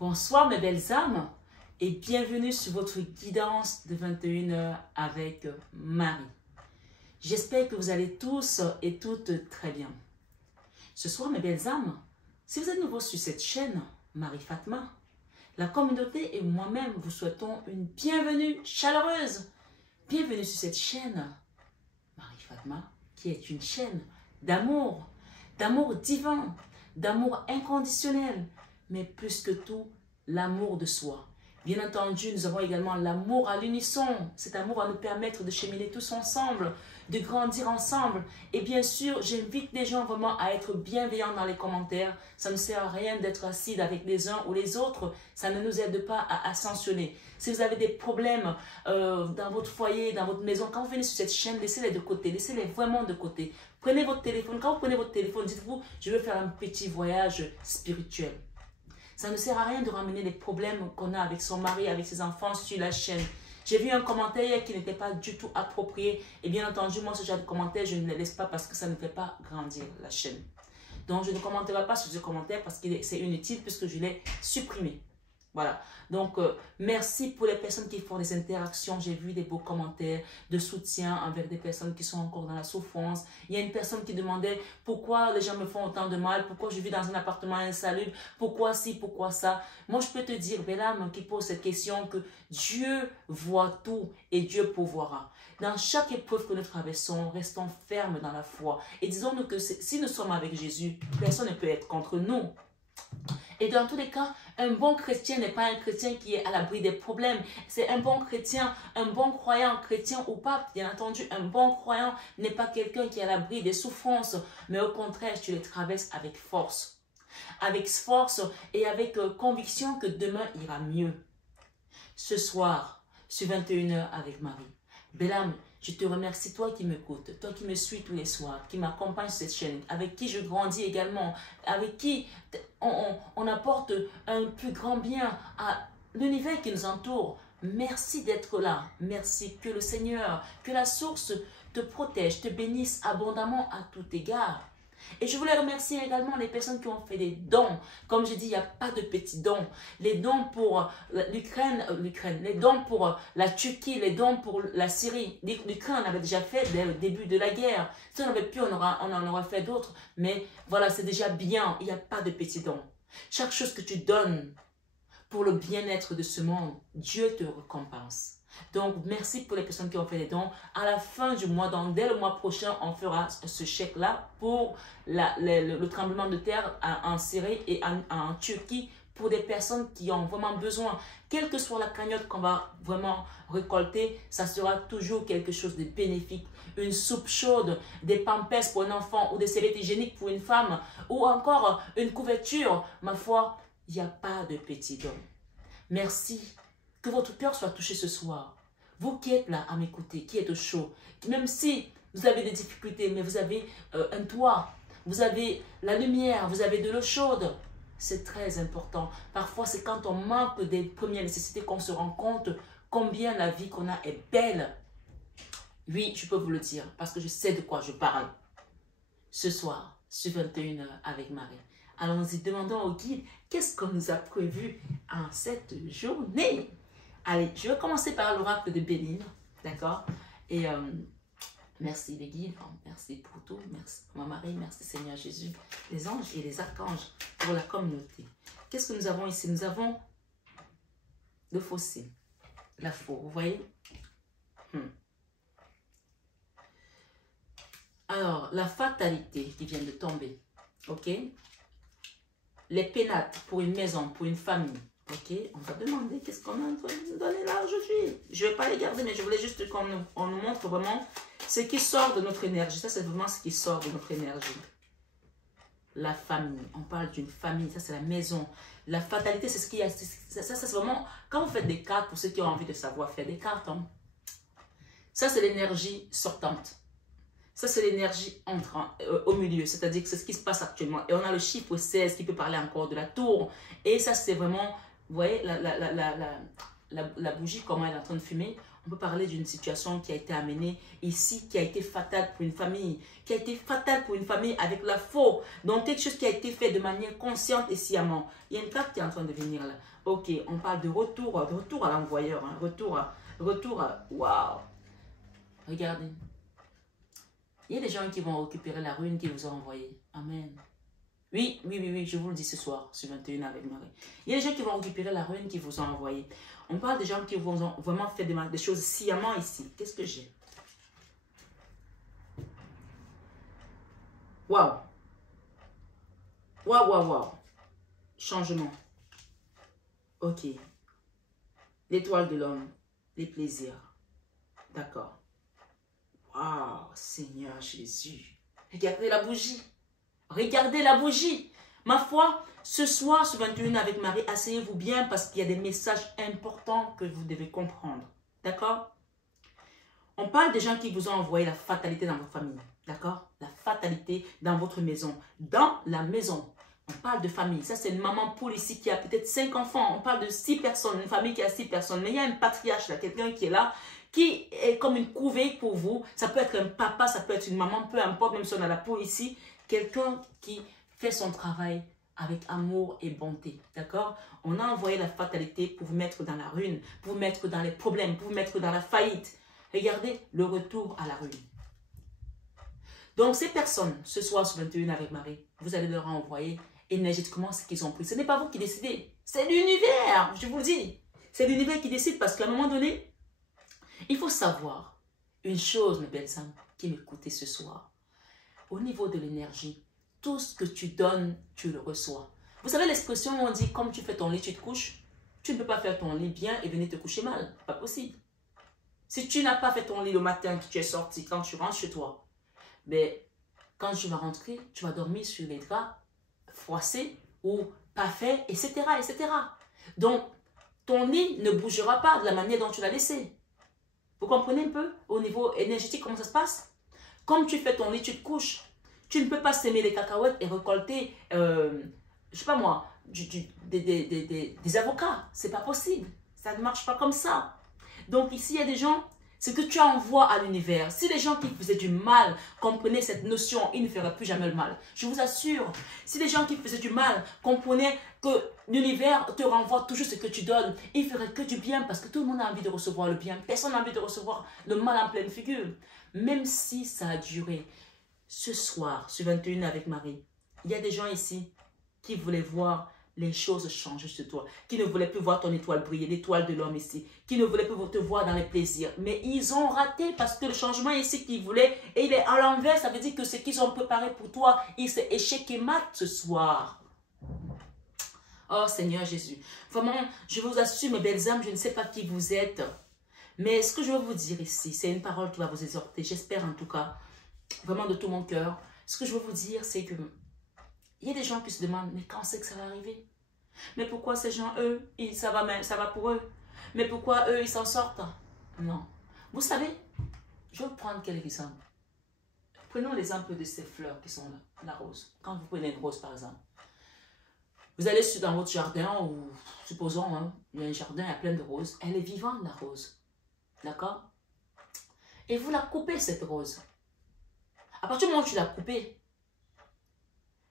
Bonsoir mes belles âmes et bienvenue sur votre guidance de 21h avec Marie. J'espère que vous allez tous et toutes très bien. Ce soir mes belles âmes, si vous êtes nouveau sur cette chaîne, Marie Fatma, la communauté et moi-même vous souhaitons une bienvenue chaleureuse. Bienvenue sur cette chaîne, Marie Fatma, qui est une chaîne d'amour divin, d'amour inconditionnel, mais plus que tout, l'amour de soi. Bien entendu, nous avons également l'amour à l'unisson. Cet amour va nous permettre de cheminer tous ensemble, de grandir ensemble. Et bien sûr, j'invite les gens vraiment à être bienveillants dans les commentaires. Ça ne sert à rien d'être acide avec les uns ou les autres. Ça ne nous aide pas à ascensionner. Si vous avez des problèmes dans votre foyer, dans votre maison, quand vous venez sur cette chaîne, laissez-les de côté. Laissez-les vraiment de côté. Prenez votre téléphone. Quand vous prenez votre téléphone, dites-vous, je veux faire un petit voyage spirituel. Ça ne sert à rien de ramener les problèmes qu'on a avec son mari, avec ses enfants sur la chaîne. J'ai vu un commentaire qui n'était pas du tout approprié. Et bien entendu, moi, ce genre de commentaires, je ne les laisse pas parce que ça ne fait pas grandir la chaîne. Donc, je ne commenterai pas sur ce commentaire parce que c'est inutile puisque je l'ai supprimé. Voilà. Donc, merci pour les personnes qui font des interactions. J'ai vu des beaux commentaires de soutien envers des personnes qui sont encore dans la souffrance. Il y a une personne qui demandait pourquoi les gens me font autant de mal, pourquoi je vis dans un appartement insalubre, pourquoi ci, pourquoi ça. Moi, je peux te dire, belle âme qui pose cette question, que Dieu voit tout et Dieu pourvoira. Dans chaque épreuve que nous traversons, restons fermes dans la foi. Et disons-nous que si nous sommes avec Jésus, personne ne peut être contre nous. Et dans tous les cas, un bon chrétien n'est pas un chrétien qui est à l'abri des problèmes. C'est un bon chrétien, un bon croyant, chrétien ou pas. Bien entendu, un bon croyant n'est pas quelqu'un qui est à l'abri des souffrances. Mais au contraire, tu les traverses avec force. Avec force et avec conviction que demain ira mieux. Ce soir, sur 21h avec Marie. Belle âme, je te remercie, toi qui m'écoutes, toi qui me suis tous les soirs, qui m'accompagne sur cette chaîne, avec qui je grandis également, avec qui on apporte un plus grand bien à l'univers qui nous entoure. Merci d'être là. Merci que le Seigneur, que la source te protège, te bénisse abondamment à tout égard. Et je voulais remercier également les personnes qui ont fait des dons. Comme je dis, il n'y a pas de petits dons. Les dons pour l'Ukraine, les dons pour la Turquie, les dons pour la Syrie. L'Ukraine, on avait déjà fait dès le début de la guerre. Si on avait pu, on en aurait fait d'autres. Mais voilà, c'est déjà bien. Il n'y a pas de petits dons. Chaque chose que tu donnes pour le bien-être de ce monde, Dieu te récompense. Donc, merci pour les personnes qui ont fait les dons. À la fin du mois, donc dès le mois prochain, on fera ce chèque-là pour le tremblement de terre en Syrie et en Turquie pour des personnes qui ont vraiment besoin. Quelle que soit la cagnotte qu'on va vraiment récolter, ça sera toujours quelque chose de bénéfique. Une soupe chaude, des pampers pour un enfant ou des serviettes hygiéniques pour une femme ou encore une couverture. Ma foi, il n'y a pas de petits dons. Merci. Que votre cœur soit touché ce soir. Vous qui êtes là à m'écouter, qui êtes au chaud, même si vous avez des difficultés, mais vous avez un toit, vous avez la lumière, vous avez de l'eau chaude. C'est très important. Parfois, c'est quand on manque des premières nécessités qu'on se rend compte combien la vie qu'on a est belle. Oui, je peux vous le dire, parce que je sais de quoi je parle. Ce soir, sur 21h avec Marie. Allons-y, demandons au guide, qu'est-ce qu'on nous a prévu en cette journée? Allez, je vais commencer par l'oracle de Béline, d'accord? Et merci les guides, merci pour tout, merci ma Marie, merci Seigneur Jésus, les anges et les archanges pour la communauté. Qu'est-ce que nous avons ici? Nous avons le fossé, la faux, vous voyez? Alors, la fatalité qui vient de tomber, ok? Les pénates pour une maison, pour une famille. Ok, on va demander qu'est-ce qu'on a en train de nous donner là aujourd'hui. Je ne vais pas les garder, mais je voulais juste qu'on nous montre vraiment ce qui sort de notre énergie. Ça, c'est vraiment ce qui sort de notre énergie. La famille. On parle d'une famille. Ça, c'est la maison. La fatalité, c'est ce qu'il y a. Ça, c'est vraiment... Quand vous faites des cartes, pour ceux qui ont envie de savoir faire des cartes, hein, ça, c'est l'énergie sortante. Ça, c'est l'énergie entrant au milieu. C'est-à-dire que c'est ce qui se passe actuellement. Et on a le chiffre 16 qui peut parler encore de la tour. Et ça, c'est vraiment... Vous voyez, la bougie, comment elle est en train de fumer. On peut parler d'une situation qui a été amenée ici, qui a été fatale pour une famille, qui a été fatale pour une famille avec la faux. Donc, quelque chose qui a été fait de manière consciente et sciemment. Il y a une carte qui est en train de venir là. Ok, on parle de retour à l'envoyeur. Hein, waouh. Regardez. Il y a des gens qui vont récupérer la ruine qu'ils vous ont envoyée. Amen. Oui, je vous le dis ce soir, sur 21 avec Marie. Il y a des gens qui vont récupérer la ruine qu'ils vous ont envoyée. On parle des gens qui vous ont vraiment fait des choses sciemment ici. Qu'est-ce que j'ai? Waouh. Changement. Ok. L'étoile de l'homme. Les plaisirs. D'accord. Waouh, Seigneur Jésus. Regardez la bougie. Regardez la bougie. Ma foi, ce soir, sur 21 avec Marie, asseyez-vous bien parce qu'il y a des messages importants que vous devez comprendre. D'accord? On parle des gens qui vous ont envoyé la fatalité dans votre famille. D'accord? La fatalité dans votre maison. Dans la maison. On parle de famille. Ça, c'est une maman poule ici qui a peut-être 5 enfants. On parle de 6 personnes. Une famille qui a 6 personnes. Mais il y a un patriarche là, quelqu'un qui est là, qui est comme une couvée pour vous. Ça peut être un papa, ça peut être une maman, peu importe, même si on a la poule ici. Quelqu'un qui fait son travail avec amour et bonté. D'accord? On a envoyé la fatalité pour vous mettre dans la ruine, pour vous mettre dans les problèmes, pour vous mettre dans la faillite. Regardez le retour à la ruine. Donc, ces personnes, ce soir sur 21 avec Marie, vous allez leur envoyer énergétiquement ce qu'ils ont pris. Ce n'est pas vous qui décidez. C'est l'univers, je vous le dis. C'est l'univers qui décide parce qu'à un moment donné, il faut savoir une chose, mes belles âmes, qui m'écoutez ce soir. Au niveau de l'énergie, tout ce que tu donnes, tu le reçois. Vous savez l'expression où on dit, comme tu fais ton lit, tu te couches. Tu ne peux pas faire ton lit bien et venir te coucher mal. Pas possible. Si tu n'as pas fait ton lit le matin, que tu es sorti, quand tu rentres chez toi, mais quand tu vas rentrer, tu vas dormir sur les draps froissés ou pas faits, etc., etc. Donc, ton lit ne bougera pas de la manière dont tu l'as laissé. Vous comprenez un peu au niveau énergétique comment ça se passe? Comme tu fais ton lit, tu te couches. Tu ne peux pas s'aimer les cacahuètes et récolter, je sais pas moi, des avocats. C'est pas possible. Ça ne marche pas comme ça. Donc ici, il y a des gens, ce que tu envoies à l'univers. Si les gens qui faisaient du mal comprenaient cette notion, ils ne feraient plus jamais le mal. Je vous assure, si les gens qui faisaient du mal comprenaient que l'univers te renvoie toujours ce que tu donnes, ils ne feraient que du bien parce que tout le monde a envie de recevoir le bien. Personne n'a envie de recevoir le mal en pleine figure. Même si ça a duré. Ce soir, sur 21 avec Marie, il y a des gens ici qui voulaient voir les choses changer sur toi, qui ne voulaient plus voir ton étoile briller, l'étoile de l'homme ici, qui ne voulaient plus te voir dans les plaisirs. Mais ils ont raté parce que le changement ici qu'ils voulaient, et il est à l'envers, ça veut dire que ce qu'ils ont préparé pour toi, il s'est échec et mat ce soir. Oh Seigneur Jésus, vraiment, je vous assure mes belles âmes, je ne sais pas qui vous êtes, mais ce que je veux vous dire ici, c'est une parole qui va vous exhorter, j'espère en tout cas, vraiment de tout mon cœur. Ce que je veux vous dire, c'est que il y a des gens qui se demandent, mais quand c'est que ça va arriver? Mais pourquoi ces gens, eux, ça va pour eux? Mais pourquoi eux, ils s'en sortent? Non. Vous savez, je vais prendre quelques exemples. Prenons l'exemple de ces fleurs qui sont là, la rose. Quand vous prenez une rose, par exemple, vous allez dans votre jardin, ou supposons, hein, il y a un jardin, il y a plein de roses. Elle est vivante, la rose. D'accord? Et vous la coupez, cette rose. À partir du moment où tu l'as coupée,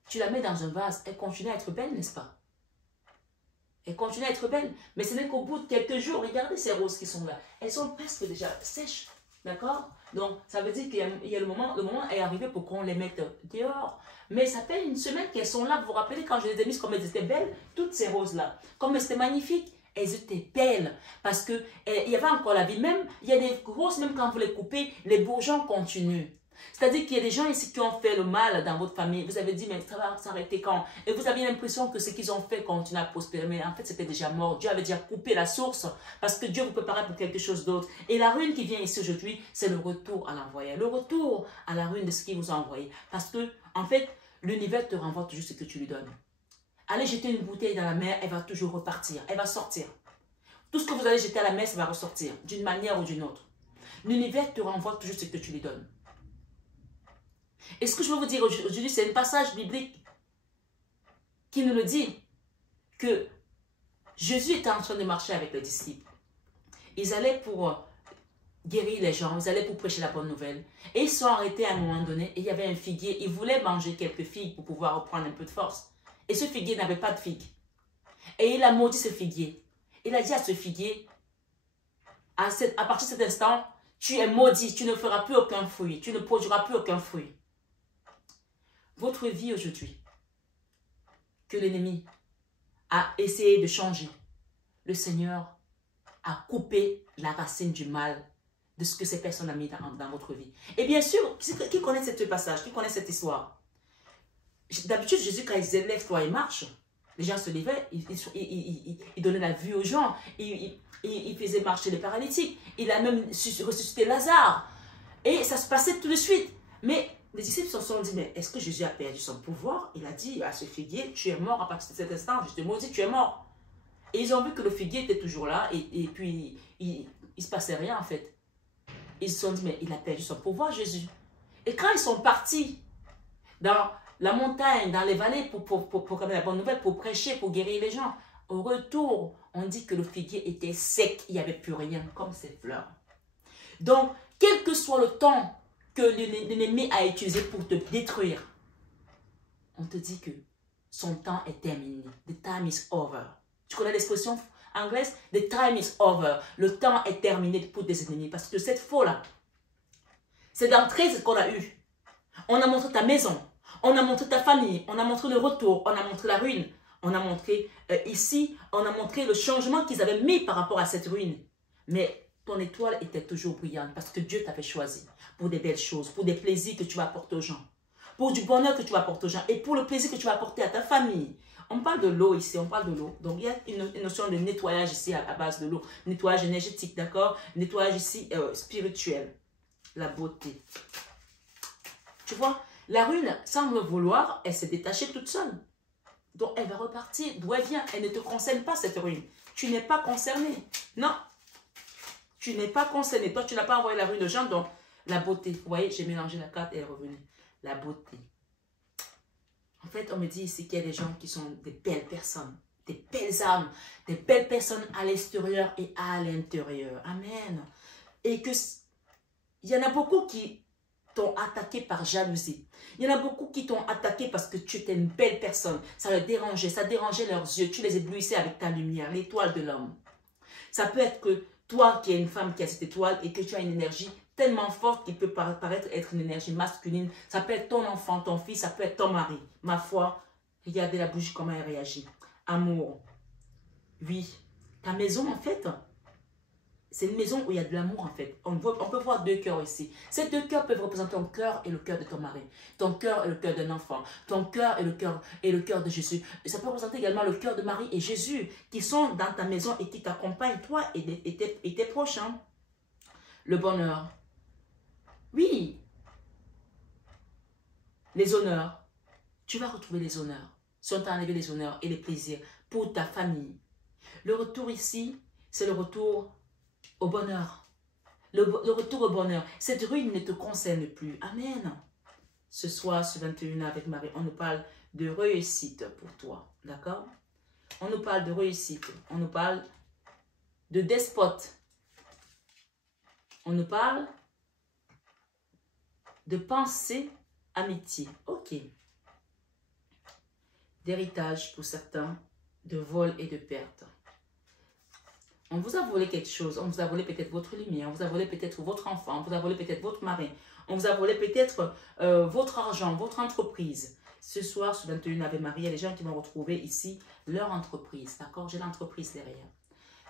tu la mets dans un vase, elle continue à être belle, n'est-ce pas? Elle continue à être belle, mais ce n'est qu'au bout de quelques jours, regardez ces roses qui sont là, elles sont presque déjà sèches, d'accord? Donc, ça veut dire qu'il y a le moment est arrivé pour qu'on les mette dehors. Mais ça fait une semaine qu'elles sont là, vous vous rappelez quand je les ai mises, comme elles étaient belles, toutes ces roses-là, comme elles étaient magnifiques, elles étaient belles, parce qu'il y avait encore la vie, même, il y a des roses, même quand vous les coupez, les bourgeons continuent. C'est-à-dire qu'il y a des gens ici qui ont fait le mal dans votre famille. Vous avez dit, mais ça va s'arrêter quand? Et vous avez l'impression que ce qu'ils ont fait continue à prospérer. Mais en fait, c'était déjà mort. Dieu avait déjà coupé la source parce que Dieu vous préparait pour quelque chose d'autre. Et la ruine qui vient ici aujourd'hui, c'est le retour à l'envoyé. Le retour à la ruine de ce qu'il vous a envoyé. Parce que, en fait, l'univers te renvoie toujours ce que tu lui donnes. Allez jeter une bouteille dans la mer, elle va toujours repartir. Elle va sortir. Tout ce que vous allez jeter à la mer, ça va ressortir d'une manière ou d'une autre. L'univers te renvoie toujours ce que tu lui donnes. Et ce que je veux vous dire aujourd'hui, c'est un passage biblique qui nous le dit, que Jésus était en train de marcher avec les disciples. Ils allaient pour guérir les gens, ils allaient pour prêcher la bonne nouvelle. Et ils sont arrêtés à un moment donné et il y avait un figuier. Ils voulaient manger quelques figues pour pouvoir reprendre un peu de force. Et ce figuier n'avait pas de figues. Et il a maudit ce figuier. Il a dit à ce figuier, à partir de cet instant, tu es maudit, tu ne feras plus aucun fruit, tu ne produiras plus aucun fruit. Votre vie aujourd'hui, que l'ennemi a essayé de changer, le Seigneur a coupé la racine du mal de ce que ces personnes ont mis dans votre vie. Et bien sûr, qui connaît ce passage, qui connaît cette histoire? D'habitude, Jésus, quand il disait lève-toi et marche, les gens se levaient, il donnait la vue aux gens, il faisait marcher les paralytiques, il a même ressuscité Lazare. Et ça se passait tout de suite. Mais les disciples se sont dit, mais est-ce que Jésus a perdu son pouvoir? Il a dit à ce figuier, tu es mort à partir de cet instant, je te maudis, tu es mort. Et ils ont vu que le figuier était toujours là, et puis il ne se passait rien en fait. Ils se sont dit, mais il a perdu son pouvoir, Jésus. Et quand ils sont partis dans la montagne, dans les vallées, pour proclamer la bonne nouvelle, pour prêcher, pour guérir les gens, au retour, on dit que le figuier était sec, il n'y avait plus rien, comme ces fleurs. Donc, quel que soit le temps que l'ennemi a utilisé pour te détruire, on te dit que son temps est terminé. The time is over. Tu connais l'expression anglaise? The time is over. Le temps est terminé pour tes ennemis. Parce que cette fois-là, c'est d'entrée ce qu'on a eu. On a montré ta maison, on a montré ta famille, on a montré le retour, on a montré la ruine. On a montré ici, on a montré le changement qu'ils avaient mis par rapport à cette ruine. Mais ton étoile était toujours brillante parce que Dieu t'avait choisi pour des belles choses, pour des plaisirs que tu vas apporter aux gens, pour du bonheur que tu vas apporter aux gens et pour le plaisir que tu vas apporter à ta famille. On parle de l'eau ici, on parle de l'eau. Donc, il y a une notion de nettoyage ici à base de l'eau. Nettoyage énergétique, d'accord? Nettoyage ici spirituel. La beauté. Tu vois, la ruine, sans le vouloir, elle s'est détachée toute seule. Donc, elle va repartir d'où elle vient. Elle ne te concerne pas, cette ruine. Tu n'es pas concerné. Non. Tu n'es pas concerné. Toi, tu n'as pas envoyé la ruine aux gens. Donc, la beauté. Vous voyez, j'ai mélangé la carte et elle est revenue. La beauté. En fait, on me dit ici qu'il y a des gens qui sont des belles personnes, des belles âmes, des belles personnes à l'extérieur et à l'intérieur. Amen. Et que il y en a beaucoup qui t'ont attaqué par jalousie. Il y en a beaucoup qui t'ont attaqué parce que tu étais une belle personne. Ça les dérangeait, ça dérangeait leurs yeux. Tu les éblouissais avec ta lumière, l'étoile de l'homme. Ça peut être que toi qui es une femme qui a cette étoile et que tu as une énergie tellement forte qu'il peut paraître être une énergie masculine. Ça peut être ton enfant, ton fils, ça peut être ton mari. Ma foi, regardez la bougie, comment elle réagit. Amour. Oui. Ta maison, en fait, c'est une maison où il y a de l'amour, en fait. On peut voir deux cœurs ici. Ces deux cœurs peuvent représenter ton cœur et le cœur de ton mari. Ton cœur et le cœur d'un enfant. Ton cœur et le cœur de Jésus. Et ça peut représenter également le cœur de Marie et Jésus qui sont dans ta maison et qui t'accompagnent, toi et tes proches. Hein. Le bonheur. Oui. Les honneurs. Tu vas retrouver les honneurs. Si on t'a enlevé les honneurs et les plaisirs pour ta famille. Le retour ici, c'est le retour au bonheur. Le retour au bonheur. Cette ruine ne te concerne plus. Amen. Ce soir, ce 21 avec Marie, on nous parle de réussite pour toi. D'accord? On nous parle de réussite. On nous parle de despote. On nous parle de pensée, amitié. Ok. D'héritage pour certains, de vol et de perte. On vous a volé quelque chose, on vous a volé peut-être votre lumière, on vous a volé peut-être votre enfant, on vous a volé peut-être votre mari, on vous a volé peut-être votre argent, votre entreprise. Ce soir, ce 21 Ave Marie, il y a des gens qui vont retrouver ici leur entreprise, d'accord? J'ai l'entreprise derrière.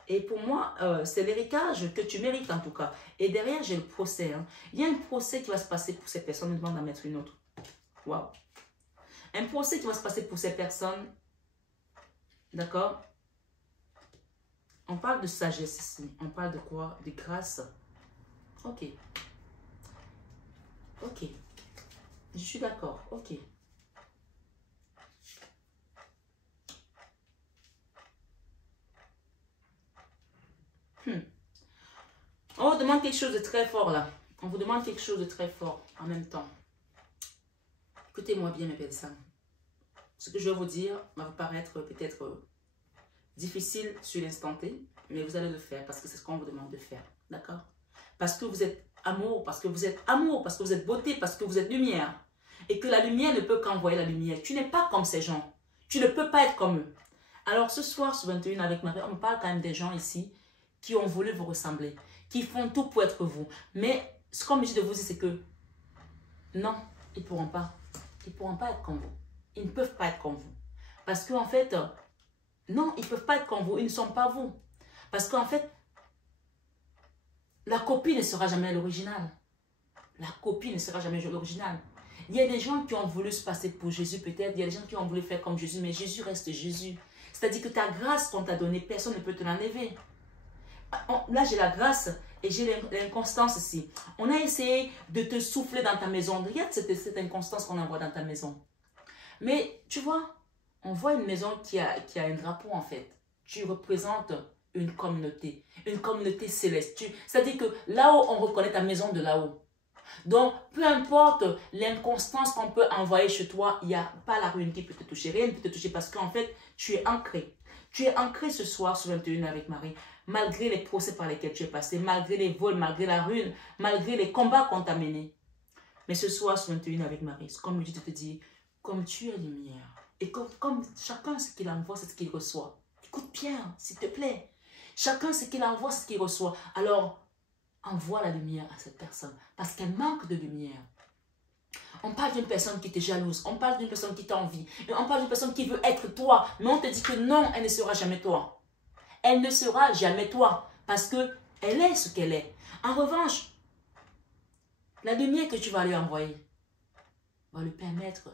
Et pour moi, c'est l'héritage que tu mérites en tout cas. Et derrière, j'ai le procès. Hein. Il y a un procès qui va se passer pour ces personnes, on me demande d'en mettre une autre. Waouh! Un procès qui va se passer pour ces personnes, d'accord? On parle de sagesse ici. On parle de quoi? De grâce. Ok. Ok. Je suis d'accord. Ok. On vous demande quelque chose de très fort là. On vous demande quelque chose de très fort en même temps. Écoutez-moi bien mes belles âmes. Ce que je vais vous dire va vous paraître peut-être difficile sur l'instant T, mais vous allez le faire parce que c'est ce qu'on vous demande de faire. D'accord? parce que vous êtes amour, parce que vous êtes amour, parce que vous êtes beauté, parce que vous êtes lumière. Et que la lumière ne peut qu'envoyer la lumière. Tu n'es pas comme ces gens. Tu ne peux pas être comme eux. Alors ce soir, sur 21 avec Marie, on parle quand même des gens ici qui ont voulu vous ressembler, qui font tout pour être vous. Mais ce qu'on me dit de vous dire, c'est que non, ils ne pourront pas. Ils ne pourront pas être comme vous. Ils ne peuvent pas être comme vous. Parce qu'en fait, non, ils ne peuvent pas être comme vous. Ils ne sont pas vous. Parce qu'en fait, la copie ne sera jamais l'original. La copie ne sera jamais l'original. Il y a des gens qui ont voulu se passer pour Jésus peut-être. Il y a des gens qui ont voulu faire comme Jésus. Mais Jésus reste Jésus. C'est-à-dire que ta grâce qu'on t'a donnée, personne ne peut te l'enlever. Là, j'ai la grâce et j'ai l'inconstance ici. On a essayé de te souffler dans ta maison. Regarde cette inconstance qu'on envoie dans ta maison. Mais tu vois, on voit une maison qui a un drapeau en fait. Tu représentes une communauté céleste. C'est-à-dire que là-haut, on reconnaît ta maison de là-haut. Donc, peu importe l'inconstance qu'on peut envoyer chez toi, il n'y a pas la ruine qui peut te toucher. Rien ne peut te toucher parce qu'en fait, tu es ancré. Tu es ancré ce soir sur 21 avec Marie, malgré les procès par lesquels tu es passé, malgré les vols, malgré la ruine, malgré les combats qu'on t'a menés. Mais ce soir sur 21 avec Marie, c'est comme je te dis, comme tu es lumière, et comme chacun ce qu'il envoie, c'est ce qu'il reçoit. Écoute bien, s'il te plaît. Chacun ce qu'il envoie, c'est ce qu'il reçoit. Alors, envoie la lumière à cette personne parce qu'elle manque de lumière. On parle d'une personne qui te jalouse, on parle d'une personne qui t'envie, on parle d'une personne qui veut être toi, mais on te dit que non, elle ne sera jamais toi. Elle ne sera jamais toi parce que elle est ce qu'elle est. En revanche, la lumière que tu vas lui envoyer va lui permettre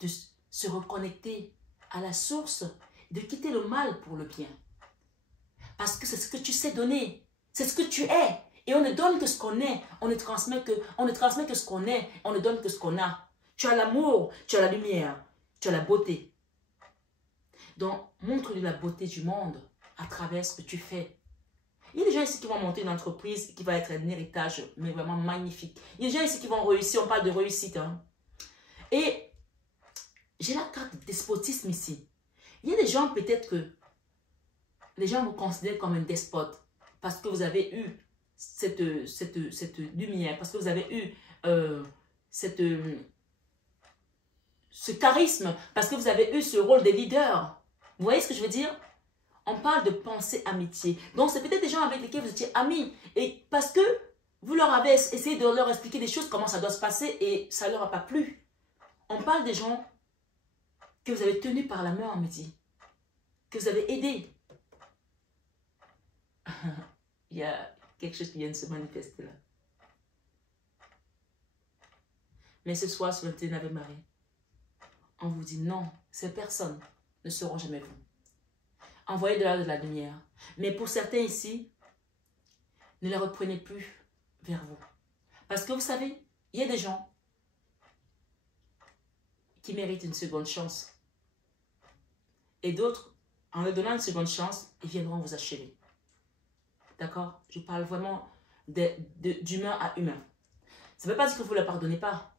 de se reconnecter à la source, de quitter le mal pour le bien. Parce que c'est ce que tu sais donner, c'est ce que tu es. Et on ne donne que ce qu'on est, on ne transmet que ce qu'on est, on ne donne que ce qu'on a. Tu as l'amour, tu as la lumière, tu as la beauté. Donc, montre-lui la beauté du monde à travers ce que tu fais. Il y a des gens ici qui vont monter une entreprise qui va être un héritage, mais vraiment magnifique. Il y a des gens ici qui vont réussir, on parle de réussite. Hein. Et j'ai la carte de despotisme ici. Il y a des gens, peut-être que les gens vous considèrent comme un despote parce que vous avez eu cette lumière, parce que vous avez eu ce charisme, parce que vous avez eu ce rôle de leader. Vous voyez ce que je veux dire? On parle de pensée amitié. Donc, c'est peut-être des gens avec lesquels vous étiez amis. Et parce que vous leur avez essayé de leur expliquer des choses, comment ça doit se passer, et ça ne leur a pas plu. On parle des gens que vous avez tenus par la main en midi, que vous avez aidés. Il y a quelque chose qui vient de se manifester là. Mais ce soir, sur le thé avec Marie, on vous dit non, ces personnes ne seront jamais vous. Envoyez de la lumière. Mais pour certains ici, ne les reprenez plus vers vous. Parce que vous savez, il y a des gens qui méritent une seconde chance. Et d'autres, en leur donnant une seconde chance, ils viendront vous achever. D'accord? Je parle vraiment d'humain à humain. Ça ne veut pas dire que vous ne leur pardonnez pas.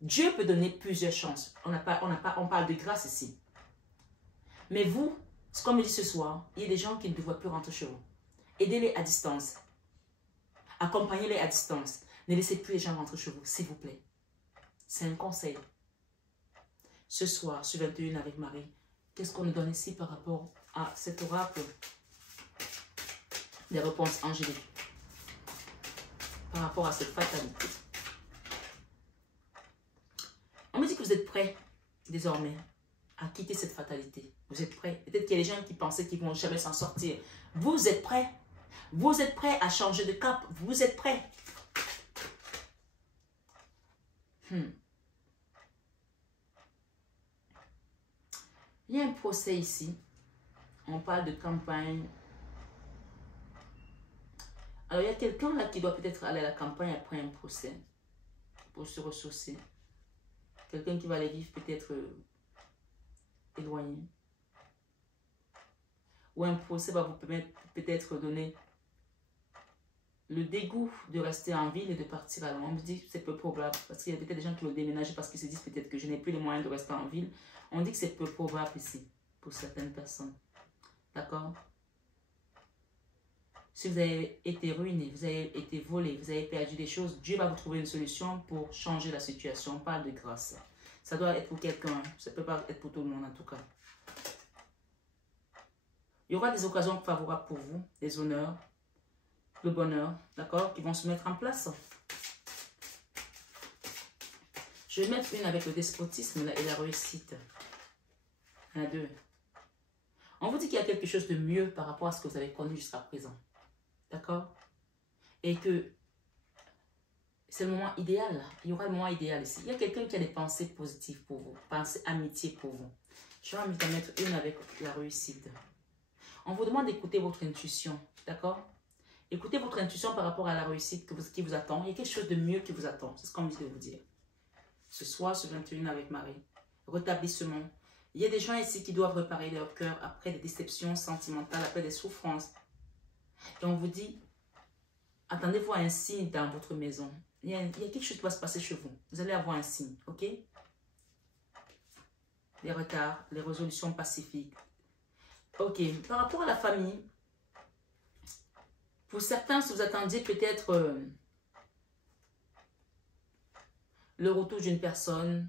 Dieu peut donner plusieurs chances. On parle de grâce ici. Mais vous, comme je dis ce soir, il y a des gens qui ne devraient plus rentrer chez vous. Aidez-les à distance. Accompagnez-les à distance. Ne laissez plus les gens rentrer chez vous, s'il vous plaît. C'est un conseil. Ce soir, sur 21 avec Marie, qu'est-ce qu'on nous donne ici par rapport à cet oracle des réponses angéliques? Par rapport à cette fatalité. On me dit que vous êtes prêts, désormais, à quitter cette fatalité. Vous êtes prêts. Peut-être qu'il y a des gens qui pensaient qu'ils ne vont jamais s'en sortir. Vous êtes prêts. Vous êtes prêts à changer de cap. Vous êtes prêts. Il y a un procès ici. On parle de campagne. Alors, il y a quelqu'un là qui doit peut-être aller à la campagne après un procès pour se ressourcer. Quelqu'un qui va aller vivre peut-être éloigné. Ou un procès va vous permettre peut-être donner le dégoût de rester en ville et de partir à loin. On me dit que c'est peu probable parce qu'il y a peut-être des gens qui vont déménager parce qu'ils se disent peut-être que je n'ai plus les moyens de rester en ville. On dit que c'est peu probable ici pour certaines personnes. D'accord? Si vous avez été ruiné, vous avez été volé, vous avez perdu des choses, Dieu va vous trouver une solution pour changer la situation. On parle de grâce. Ça doit être pour quelqu'un. Ça ne peut pas être pour tout le monde en tout cas. Il y aura des occasions favorables pour vous, des honneurs, le bonheur, d'accord, qui vont se mettre en place. Je vais mettre une avec le despotisme et la réussite. Il y en a deux. On vous dit qu'il y a quelque chose de mieux par rapport à ce que vous avez connu jusqu'à présent. D'accord? Et que c'est le moment idéal. Là. Il y aura le moment idéal ici. Il y a quelqu'un qui a des pensées positives pour vous. Pensées amitié pour vous. Je vais en mettre une avec la réussite. On vous demande d'écouter votre intuition. D'accord? Écoutez votre intuition par rapport à la réussite qui vous attend. Il y a quelque chose de mieux qui vous attend. C'est ce qu'on vient de vous dire. Ce soir, ce 21 avec Marie. Rétablissement. Il y a des gens ici qui doivent réparer leur cœur après des déceptions sentimentales, après des souffrances. Et on vous dit, attendez-vous à un signe dans votre maison. Il y a quelque chose qui va se passer chez vous. Vous allez avoir un signe, ok? Les retards, les résolutions pacifiques. Ok, par rapport à la famille, pour certains, si vous attendiez peut-être le retour d'une personne,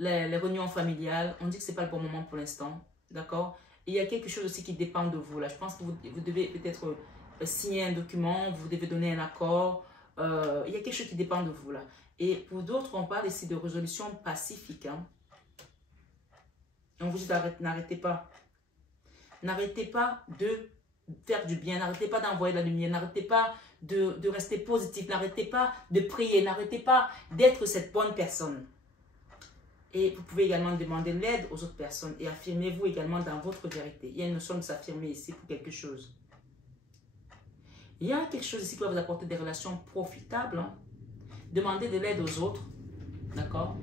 les réunions familiales, on dit que ce n'est pas le bon moment pour l'instant, d'accord? Il y a quelque chose aussi qui dépend de vous, là. Je pense que vous devez peut-être signer un document, vous devez donner un accord. Il y a quelque chose qui dépend de vous, là. Et pour d'autres, on parle ici de résolution pacifique. Hein. Et on vous dit n'arrêtez pas. N'arrêtez pas de faire du bien, n'arrêtez pas d'envoyer la lumière, n'arrêtez pas de rester positif, n'arrêtez pas de prier, n'arrêtez pas d'être cette bonne personne. Et vous pouvez également demander l'aide aux autres personnes et affirmez-vous également dans votre vérité. Il y a une notion de s'affirmer ici pour quelque chose. Il y a quelque chose ici qui va vous apporter des relations profitables. Hein. Demandez de l'aide aux autres. D'accord?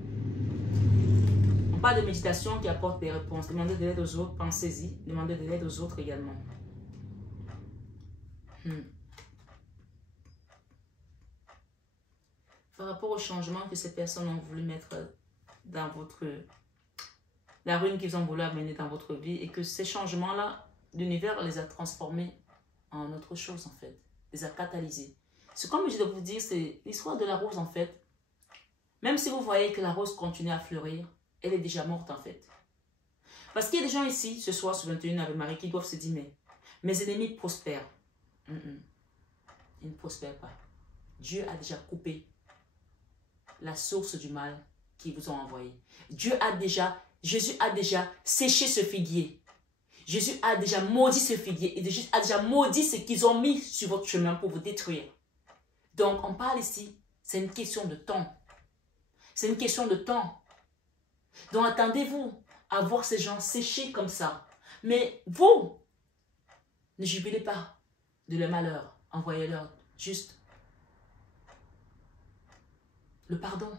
On parle de méditation qui apporte des réponses. Demandez de l'aide aux autres, pensez-y. Demandez de l'aide aux autres également. Par rapport au changement que ces personnes ont voulu mettre dans la ruine qu'ils ont voulu amener dans votre vie et que ces changements-là, l'univers les a transformés en autre chose en fait, les a catalysés. Ce qu'on me dit de vous dire, c'est l'histoire de la rose en fait. Même si vous voyez que la rose continue à fleurir, elle est déjà morte en fait. Parce qu'il y a des gens ici, ce soir, ce 21 avec Marie, qui doivent se dire, mais mes ennemis prospèrent. Ils ne prospèrent pas. Dieu a déjà coupé la source du mal qu'ils vous ont envoyé. Jésus a déjà séché ce figuier. Jésus a déjà maudit ce figuier et Jésus a déjà maudit ce qu'ils ont mis sur votre chemin pour vous détruire. Donc, on parle ici, c'est une question de temps. C'est une question de temps. Donc, attendez-vous à voir ces gens séchés comme ça. Mais vous, ne jubilez pas de leur malheur. Envoyez-leur juste le pardon.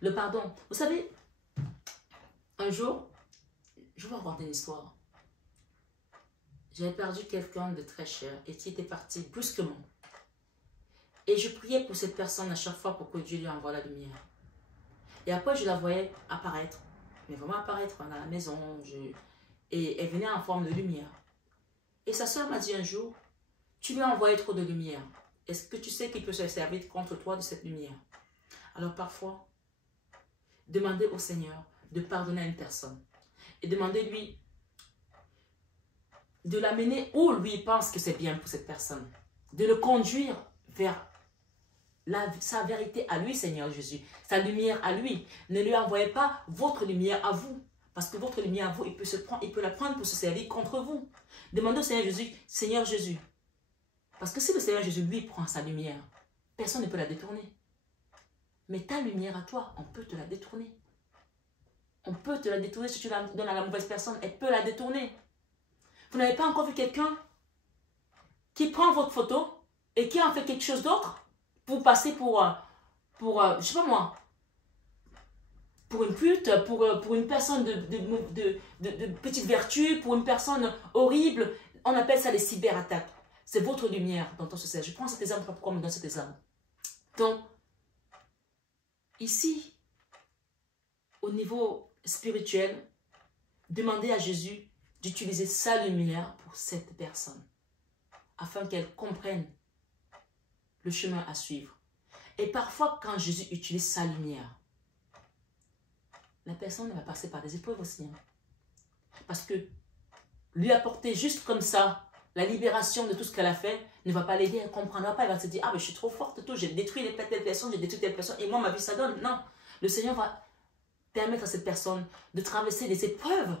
Le pardon. Vous savez, un jour, je vais vous raconter une histoire. J'avais perdu quelqu'un de très cher et qui était parti brusquement. Et je priais pour cette personne à chaque fois pour que Dieu lui envoie la lumière. Et après, je la voyais apparaître. Mais vraiment apparaître dans la maison. Et elle venait en forme de lumière. Et sa soeur m'a dit un jour, tu lui as envoyé trop de lumière. Est-ce que tu sais qu'il peut se servir contre toi de cette lumière? Alors parfois, demandez au Seigneur de pardonner à une personne. Et demandez-lui de l'amener où lui pense que c'est bien pour cette personne. De le conduire vers sa vérité à lui, Seigneur Jésus. Sa lumière à lui. Ne lui envoyez pas votre lumière à vous. Parce que votre lumière à vous, il peut la prendre pour se servir contre vous. Demandez au Seigneur Jésus. Parce que si le Seigneur Jésus, lui, prend sa lumière, personne ne peut la détourner. Mais ta lumière à toi, on peut te la détourner. On peut te la détourner si tu la donnes à la mauvaise personne. Elle peut la détourner. Vous n'avez pas encore vu quelqu'un qui prend votre photo et qui en fait quelque chose d'autre pour passer pour je sais pas moi, pour une pute, pour une personne de petite vertu, pour une personne horrible. On appelle ça les cyberattaques. C'est votre lumière dont on se sert. Je prends cet exemple, pourquoi on me donne cet exemple. Donc, ici, au niveau spirituel, demandez à Jésus d'utiliser sa lumière pour cette personne. afin qu'elle comprenne le chemin à suivre. Et parfois, quand Jésus utilise sa lumière, la personne va passer par des épreuves aussi. Hein. Parce que lui apporter juste comme ça la libération de tout ce qu'elle a fait ne va pas l'aider, elle ne comprendra pas. Elle va se dire, ah mais je suis trop forte, tout, j'ai détruit telle personne, j'ai détruit telle personne, et moi ma vie ça donne. Non, le Seigneur va permettre à cette personne de traverser des épreuves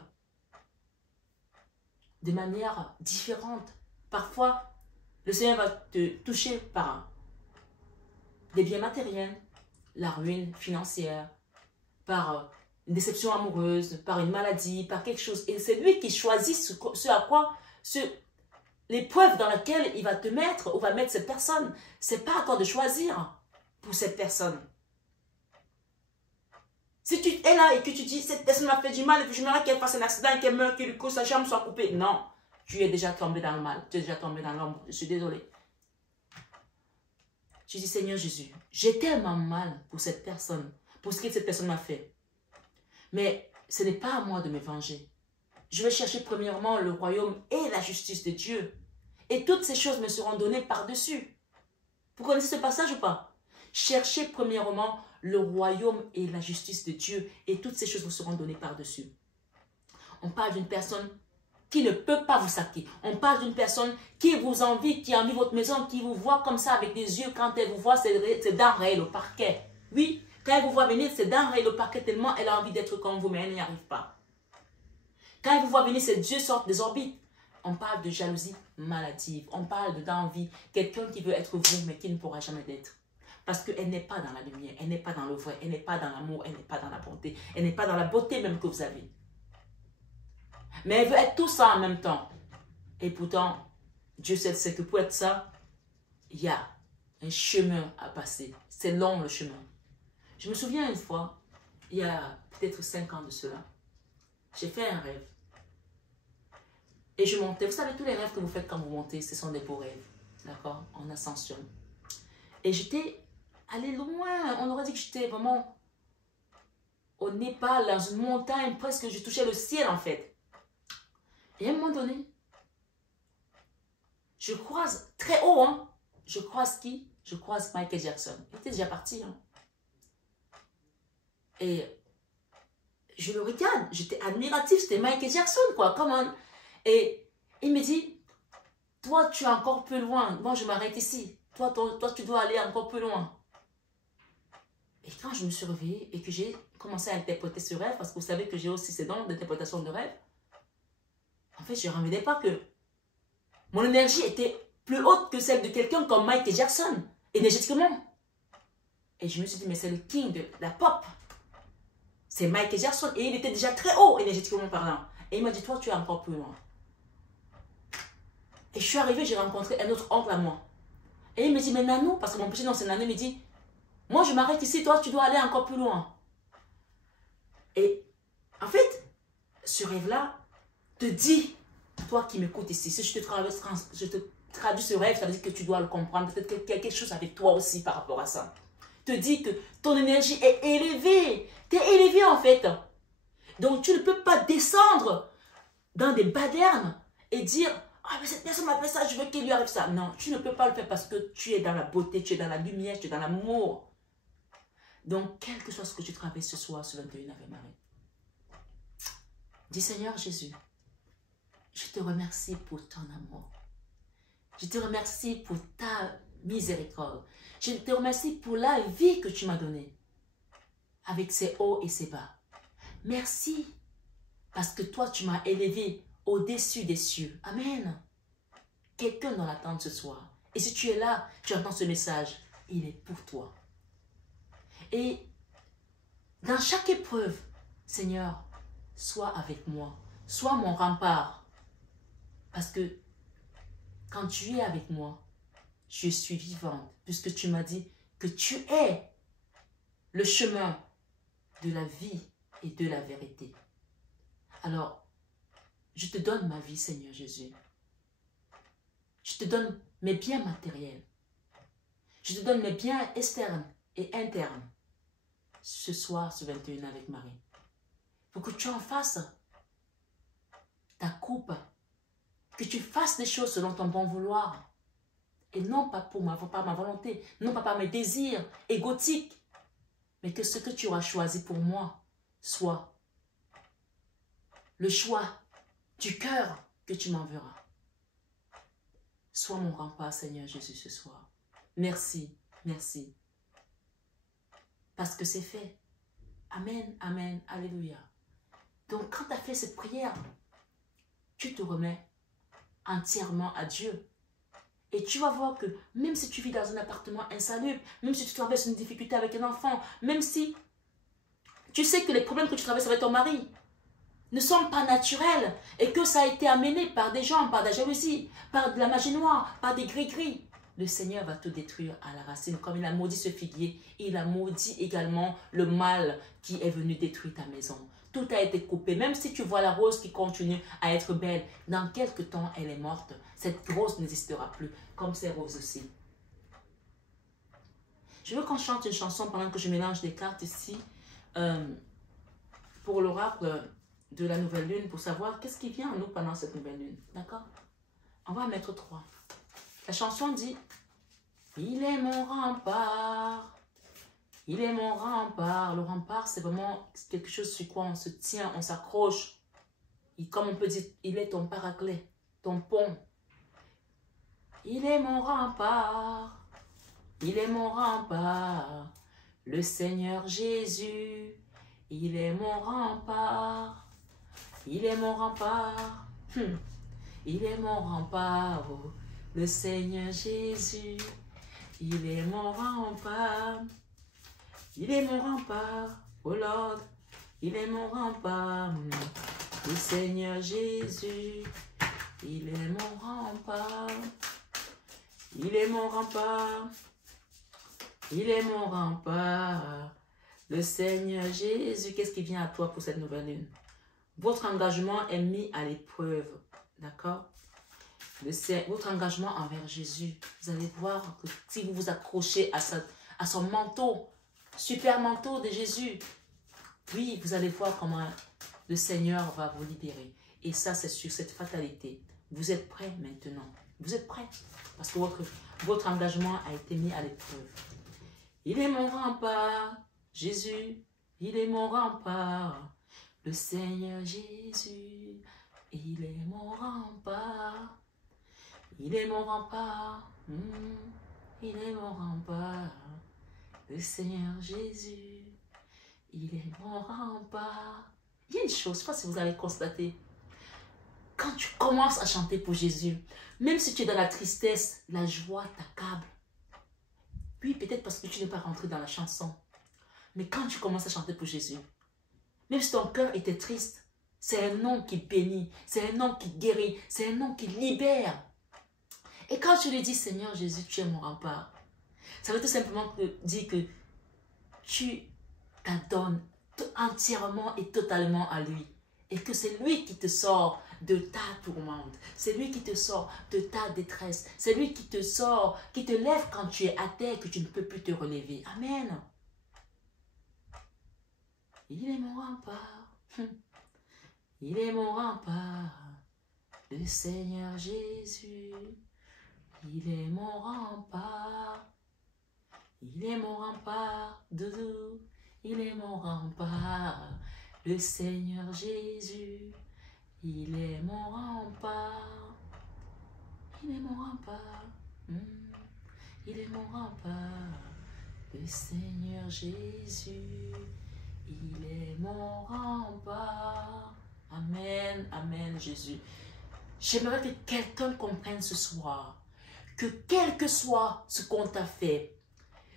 de manière différente. Parfois, le Seigneur va te toucher par des biens matériels, la ruine financière, par une déception amoureuse, par une maladie, par quelque chose. Et c'est lui qui choisit ce à quoi, l'épreuve dans laquelle il va te mettre ou va mettre cette personne. C'est pas à toi de choisir pour cette personne. Si tu es là et que tu dis, cette personne m'a fait du mal, et que j'aimerais qu'elle fasse un accident et qu'elle meure, que sa jambe soit coupée. Non, tu es déjà tombé dans le mal, tu es déjà tombé dans l'ombre. Je suis désolée. Tu dis, Seigneur Jésus, j'ai tellement mal pour cette personne, pour ce que cette personne m'a fait. Mais ce n'est pas à moi de me venger. Je vais chercher premièrement le royaume et la justice de Dieu. Et toutes ces choses me seront données par-dessus. Vous connaissez ce passage ou pas? Cherchez premièrement le royaume et la justice de Dieu. Et toutes ces choses vous seront données par-dessus. On parle d'une personne qui ne peut pas vous saquer. On parle d'une personne qui vous envie, qui envie votre maison, qui vous voit comme ça avec des yeux. Quand elle vous voit, c'est dents réelles au parquet. Oui, quand elle vous voit venir, c'est dents réelles au parquet tellement elle a envie d'être comme vous, mais elle n'y arrive pas. Quand elle vous voit venir, ses yeux sortent des orbites. On parle de jalousie maladive. On parle d'envie. Quelqu'un qui veut être vous, mais qui ne pourra jamais l'être. Parce qu'elle n'est pas dans la lumière, elle n'est pas dans le vrai, elle n'est pas dans l'amour, elle n'est pas dans la bonté, elle n'est pas dans la beauté même que vous avez. Mais elle veut être tout ça en même temps. Et pourtant, Dieu sait que pour être ça, il y a un chemin à passer. C'est long le chemin. Je me souviens une fois, il y a peut-être 5 ans de cela, j'ai fait un rêve. Et je montais. Vous savez, tous les rêves que vous faites quand vous montez, ce sont des beaux rêves. D'accord? En ascension. Et j'étais allée loin. On aurait dit que j'étais vraiment au Népal, dans une montagne, presque je touchais le ciel en fait. Et à un moment donné, je croise très haut, hein. Je croise qui? Je croise Michael Jackson. Il était déjà parti, hein. Et je le regarde, j'étais admiratif, c'était Michael Jackson, quoi, comment. Et il me dit, toi, tu es encore plus loin. Moi, je m'arrête ici. Toi, tu dois aller encore plus loin. Et quand je me suis réveillée et que j'ai commencé à interpréter ce rêve, parce que vous savez que j'ai aussi ces dons d'interprétation de rêve, en fait, je ne remettais pas que mon énergie était plus haute que celle de quelqu'un comme Michael Jackson, énergétiquement. Et je me suis dit, mais c'est le king de la pop. C'est Michael Jackson. Et il était déjà très haut, énergétiquement parlant. Et il m'a dit, toi, tu es encore plus loin. Et je suis arrivée, j'ai rencontré un autre oncle à moi. Et il me dit, mais Nanou, parce que mon petit nom c'est Nanou, il me dit, moi je m'arrête ici, toi tu dois aller encore plus loin. Et en fait, ce rêve-là te dit, toi qui m'écoutes ici, si je te traduis ce rêve, ça veut dire que tu dois le comprendre. Peut-être qu'il y a quelque chose avec toi aussi par rapport à ça. Te dit que ton énergie est élevée. Tu es élevé en fait. Donc tu ne peux pas descendre dans des badernes et dire, ah mais cette personne m'a fait ça, je veux qu'il lui arrive ça. Non, tu ne peux pas le faire parce que tu es dans la beauté, tu es dans la lumière, tu es dans l'amour. Donc, quel que soit ce que tu traverses ce soir, ce 21 Ave Marie, dis Seigneur Jésus, je te remercie pour ton amour. Je te remercie pour ta miséricorde. Je te remercie pour la vie que tu m'as donnée, avec ses hauts et ses bas. Merci, parce que toi, tu m'as élevé au-dessus des cieux. Amen. Quelqu'un dans l'attente ce soir. Et si tu es là, tu entends ce message, il est pour toi. Et dans chaque épreuve, Seigneur, sois avec moi. Sois mon rempart. Parce que quand tu es avec moi, je suis vivante. Puisque tu m'as dit que tu es le chemin de la vie et de la vérité. Alors, je te donne ma vie, Seigneur Jésus. Je te donne mes biens matériels. Je te donne mes biens externes et internes. Ce soir, ce 21 avec Marie. Pour que tu en fasses ta coupe Que tu fasses les choses selon ton bon vouloir. Et non pas pour ma volonté, non pas par mes désirs égotiques, mais que ce que tu auras choisi pour moi soit le choix du cœur que tu m'enverras. Sois mon rempart, Seigneur Jésus, ce soir. Merci, merci. Parce que c'est fait. Amen, amen, alléluia. Donc, quand tu as fait cette prière, tu te remets entièrement à Dieu. Et tu vas voir que même si tu vis dans un appartement insalubre, même si tu traverses une difficulté avec un enfant, même si tu sais que les problèmes que tu traverses avec ton mari ne sont pas naturels et que ça a été amené par des gens, par de la jalousie, par de la magie noire, par des gris-gris, le Seigneur va te détruire à la racine. Comme il a maudit ce figuier, il a maudit également le mal qui est venu détruire ta maison. Tout a été coupé. Même si tu vois la rose qui continue à être belle, dans quelques temps, elle est morte. Cette rose n'existera plus, comme ces roses aussi. Je veux qu'on chante une chanson pendant que je mélange des cartes ici pour l'oracle de la nouvelle lune, pour savoir qu'est-ce qui vient à nous pendant cette nouvelle lune. D'accord? On va mettre 3. La chanson dit « Il est mon rempart, il est mon rempart ». Le rempart, c'est vraiment quelque chose sur quoi on se tient, on s'accroche. Comme on peut dire, il est ton paraclet, ton pont. Il est mon rempart, il est mon rempart, le Seigneur Jésus, il est mon rempart, il est mon rempart, il est mon rempart, oh, le Seigneur Jésus, il est mon rempart, il est mon rempart, oh Lord, il est mon rempart, le Seigneur Jésus, il est mon rempart. Il est mon rempart, il est mon rempart, le Seigneur Jésus. Qu'est-ce qui vient à toi pour cette nouvelle lune? Votre engagement est mis à l'épreuve, d'accord? Votre engagement envers Jésus, vous allez voir que si vous vous accrochez à son manteau, super manteau de Jésus, oui, vous allez voir comment le Seigneur va vous libérer. Et ça, c'est sur cette fatalité. Vous êtes prêts maintenant? Vous êtes prêts? Parce que votre engagement a été mis à l'épreuve. Il est mon rempart, Jésus, il est mon rempart, le Seigneur Jésus, il est mon rempart, il est mon rempart, il est mon rempart, le Seigneur Jésus, il est mon rempart. Il y a une chose, je ne sais pas si vous avez constaté, quand tu commences à chanter pour Jésus, même si tu es dans la tristesse, la joie t'accable. Oui, peut-être parce que tu n'es pas rentré dans la chanson. Mais quand tu commences à chanter pour Jésus, même si ton cœur était triste, c'est un nom qui bénit, c'est un nom qui guérit, c'est un nom qui libère. Et quand tu lui dis, Seigneur Jésus, tu es mon rempart, ça veut tout simplement dire que tu t'adonnes entièrement et totalement à lui. Et que c'est lui qui te sort de ta tourmente. C'est lui qui te sort de ta détresse. C'est lui qui te sort, qui te lève quand tu es à terre, que tu ne peux plus te relever. Amen. Il est mon rempart. Il est mon rempart. Le Seigneur Jésus. Il est mon rempart. Il est mon rempart. Doudou. Il est mon rempart. Le Seigneur Jésus, il est mon rempart, il est mon rempart, il est mon rempart. Le Seigneur Jésus, il est mon rempart. Amen, amen Jésus. J'aimerais que quelqu'un comprenne ce soir que quel que soit ce qu'on t'a fait,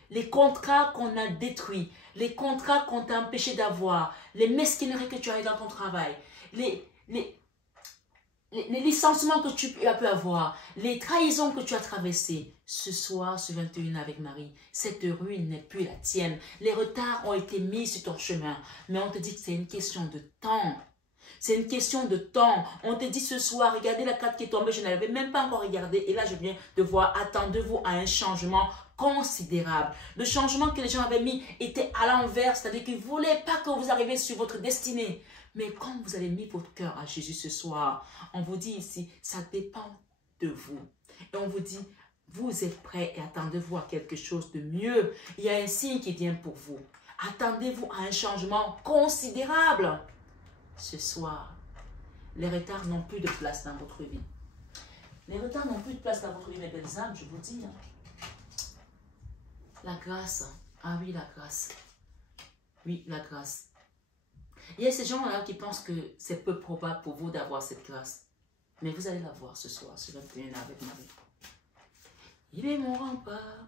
les contrats qu'on a détruits, les contrats qu'on t'a empêché d'avoir, les mesquineries que tu as eu dans ton travail, les licenciements que tu as pu avoir, les trahisons que tu as traversées, ce soir, ce 21 avec Marie, cette ruine n'est plus la tienne. Les retards ont été mis sur ton chemin, mais on te dit que c'est une question de temps. C'est une question de temps. On te dit ce soir, regardez la carte qui est tombée, je ne l'avais même pas encore regardée. Et là, je viens de voir, attendez-vous à un changement considérable. Le changement que les gens avaient mis était à l'envers, c'est-à-dire qu'ils ne voulaient pas que vous arriviez sur votre destinée. Mais comme vous avez mis votre cœur à Jésus ce soir, on vous dit ici, ça dépend de vous. Et on vous dit, vous êtes prêts et attendez-vous à quelque chose de mieux. Il y a un signe qui vient pour vous. Attendez-vous à un changement considérable. Ce soir, les retards n'ont plus de place dans votre vie. Les retards n'ont plus de place dans votre vie, mes belles âmes, je vous dis. La grâce. Ah oui, la grâce. Oui, la grâce. Il y a ces gens-là qui pensent que c'est peu probable pour vous d'avoir cette grâce. Mais vous allez la voir ce soir, sur 21 avec Marie. Il est mon rempart.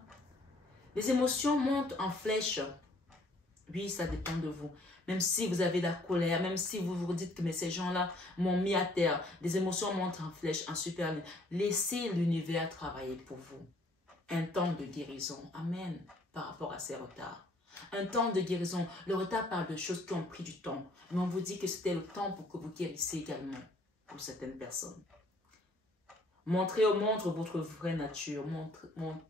Les émotions montent en flèche. Oui, ça dépend de vous. Même si vous avez de la colère, même si vous vous dites que mais ces gens-là m'ont mis à terre, les émotions montent en flèche, en super. Laissez l'univers travailler pour vous. Un temps de guérison. Amen. Par rapport à ces retards. Un temps de guérison. Le retard parle de choses qui ont pris du temps. Mais on vous dit que c'était le temps pour que vous guérissiez également pour certaines personnes. Montrez au monde votre vraie nature.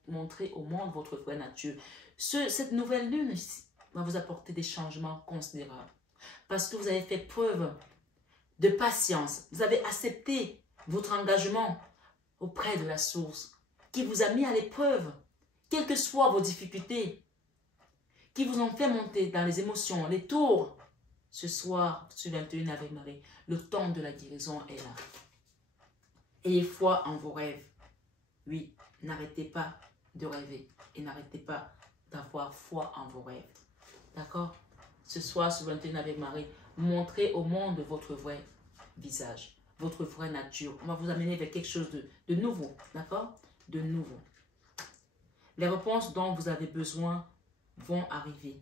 Montrez au monde votre vraie nature. Cette nouvelle lune va vous apporter des changements considérables. Parce que vous avez fait preuve de patience. Vous avez accepté votre engagement auprès de la source qui vous a mis à l'épreuve, quelles que soient vos difficultés, qui vous ont fait monter dans les émotions, les tours. Ce soir, sur 21 avec Marie, le temps de la guérison est là. Ayez foi en vos rêves. Oui, n'arrêtez pas de rêver et n'arrêtez pas d'avoir foi en vos rêves. D'accord? Ce soir, sur 21 avec Marie, montrez au monde votre vrai visage, votre vraie nature. On va vous amener vers quelque chose de nouveau. D'accord? De nouveau. Les réponses dont vous avez besoin vont arriver.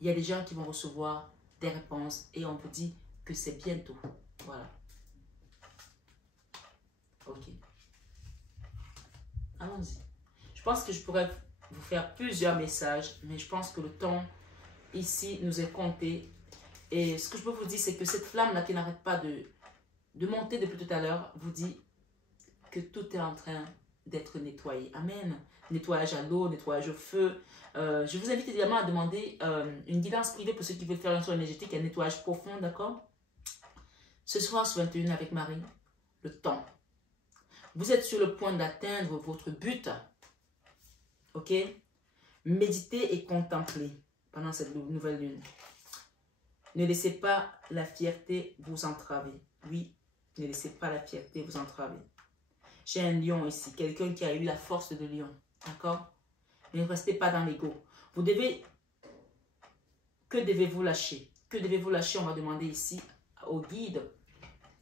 Il y a des gens qui vont recevoir des réponses et on vous dit que c'est bientôt. Voilà. Ok. Allons-y. Je pense que je pourrais vous faire plusieurs messages, mais je pense que le temps ici nous est compté. Et ce que je peux vous dire, c'est que cette flamme-là qui n'arrête pas de monter depuis tout à l'heure, vous dit que tout est en train d'être nettoyé. Amen. Nettoyage à l'eau, nettoyage au feu. Je vous invite également à demander une guidance privée pour ceux qui veulent faire un soin énergétique, un nettoyage profond, d'accord? Ce soir, sur 21 avec Marie, le temps. Vous êtes sur le point d'atteindre votre but. Ok? Méditez et contemplez pendant cette nouvelle lune. Ne laissez pas la fierté vous entraver. Oui, ne laissez pas la fierté vous entraver. J'ai un lion ici, quelqu'un qui a eu la force de lion. D'accord? Ne restez pas dans l'ego. Vous devez... Que devez-vous lâcher? Que devez-vous lâcher? On va demander ici au guide.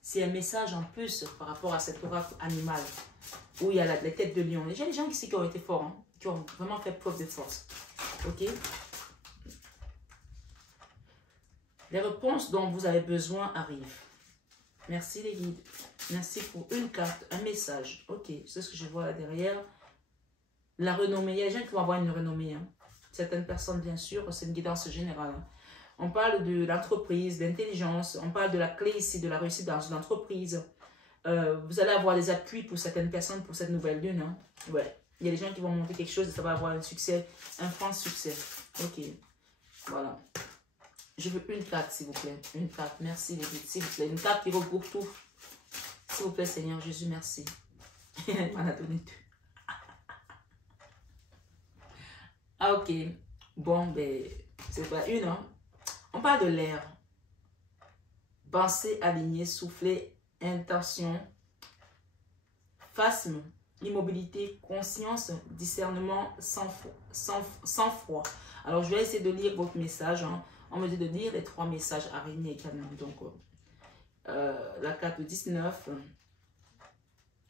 C'est un message en plus par rapport à cet oracle animal où il y a les têtes de lion. Il y a des gens ici qui ont été forts, hein, qui ont vraiment fait preuve de force. Ok? Les réponses dont vous avez besoin arrivent. Merci les guides. Merci pour une carte, un message. Ok, c'est ce que je vois là derrière. La renommée. Il y a des gens qui vont avoir une renommée. Hein. Certaines personnes, bien sûr, c'est une guidance générale. Hein. On parle de l'entreprise, d'intelligence. On parle de la clé ici, de la réussite dans une entreprise. Vous allez avoir des appuis pour certaines personnes pour cette nouvelle lune. Hein. Ouais. Il y a des gens qui vont monter quelque chose et ça va avoir un succès, un franc succès. Ok. Voilà. Je veux une carte, s'il vous plaît. Une carte. Merci, les guides, s'il vous plaît. Une carte qui regroupe tout. S'il vous plaît, Seigneur Jésus, merci. Il m'en a donné deux. Ah, ok. Bon, ben, c'est pas une, hein. On parle de l'air. Pensée alignée, souffler, intention, phasme, immobilité, conscience, discernement, sans froid. Alors, je vais essayer de lire votre message. Hein. On me dit de lire les 3 messages araignées également. Donc, la carte 19.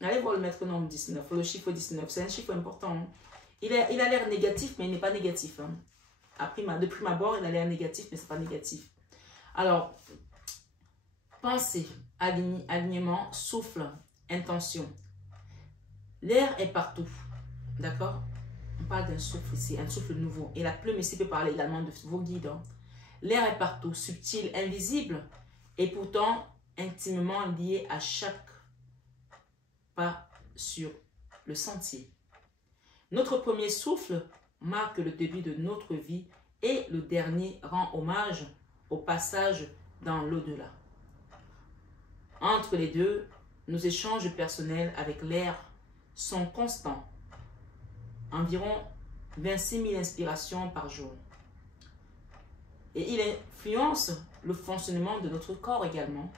Allez voir le maître nombre 19, le chiffre 19. C'est un chiffre important. Hein. Il a l'air négatif, mais il n'est pas négatif. Hein. De prime abord, il a l'air négatif, mais ce n'est pas négatif. Alors, pensée, alignement, souffle, intention. L'air est partout. D'accord? On parle d'un souffle ici, un souffle nouveau. Et la plume ici peut parler également de vos guides. Hein. L'air est partout, subtil, invisible, et pourtant intimement lié à chaque pas sur le sentier. Notre premier souffle marque le début de notre vie et le dernier rend hommage au passage dans l'au-delà. Entre les deux, nos échanges personnels avec l'air sont constants. Environ 26 000 inspirations par jour. Et il influence le fonctionnement de notre corps également,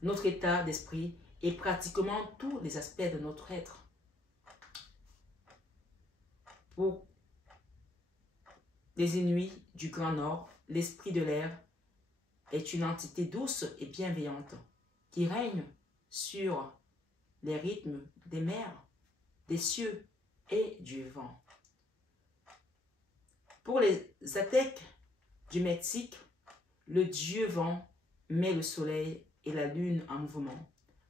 notre état d'esprit et pratiquement tous les aspects de notre être. Pour les Inuits du Grand Nord, l'esprit de l'air est une entité douce et bienveillante qui règne sur les rythmes des mers, des cieux et du vent. Pour les Aztèques du Mexique, le dieu vent met le soleil et la lune en mouvement.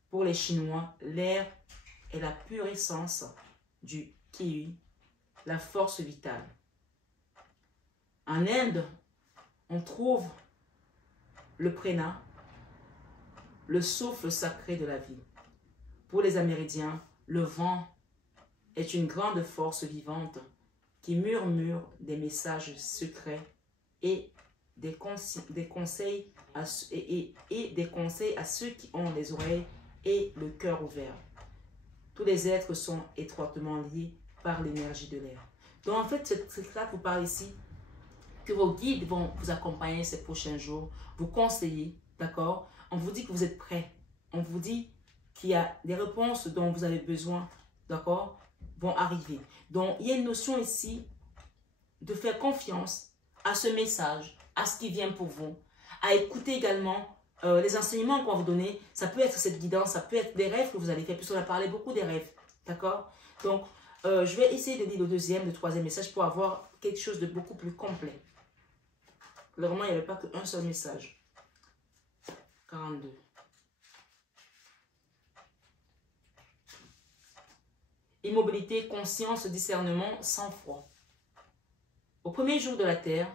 Pour les Chinois, l'air est la pure essence du Qi, la force vitale. En Inde, on trouve le prana, le souffle sacré de la vie. Pour les Amérindiens, le vent est une grande force vivante qui murmure des messages secrets et des conseils à ceux qui ont les oreilles et le cœur ouvert. Tous les êtres sont étroitement liés par l'énergie de l'air. Donc en fait, cette carte vous parle ici que vos guides vont vous accompagner ces prochains jours, vous conseiller, d'accord? On vous dit que vous êtes prêts. On vous dit qu'il y a des réponses dont vous avez besoin, d'accord, vont arriver. Donc, il y a une notion ici de faire confiance à ce message, à ce qui vient pour vous, à écouter également les enseignements qu'on va vous donner. Ça peut être cette guidance, ça peut être des rêves que vous allez faire, puisqu'on a parlé beaucoup des rêves, d'accord? Donc, je vais essayer de lire le deuxième, le troisième message pour avoir quelque chose de beaucoup plus complet. Vraiment, il n'y avait pas qu'un seul message. 42. Immobilité, conscience, discernement, sang-froid. Au premier jour de la Terre,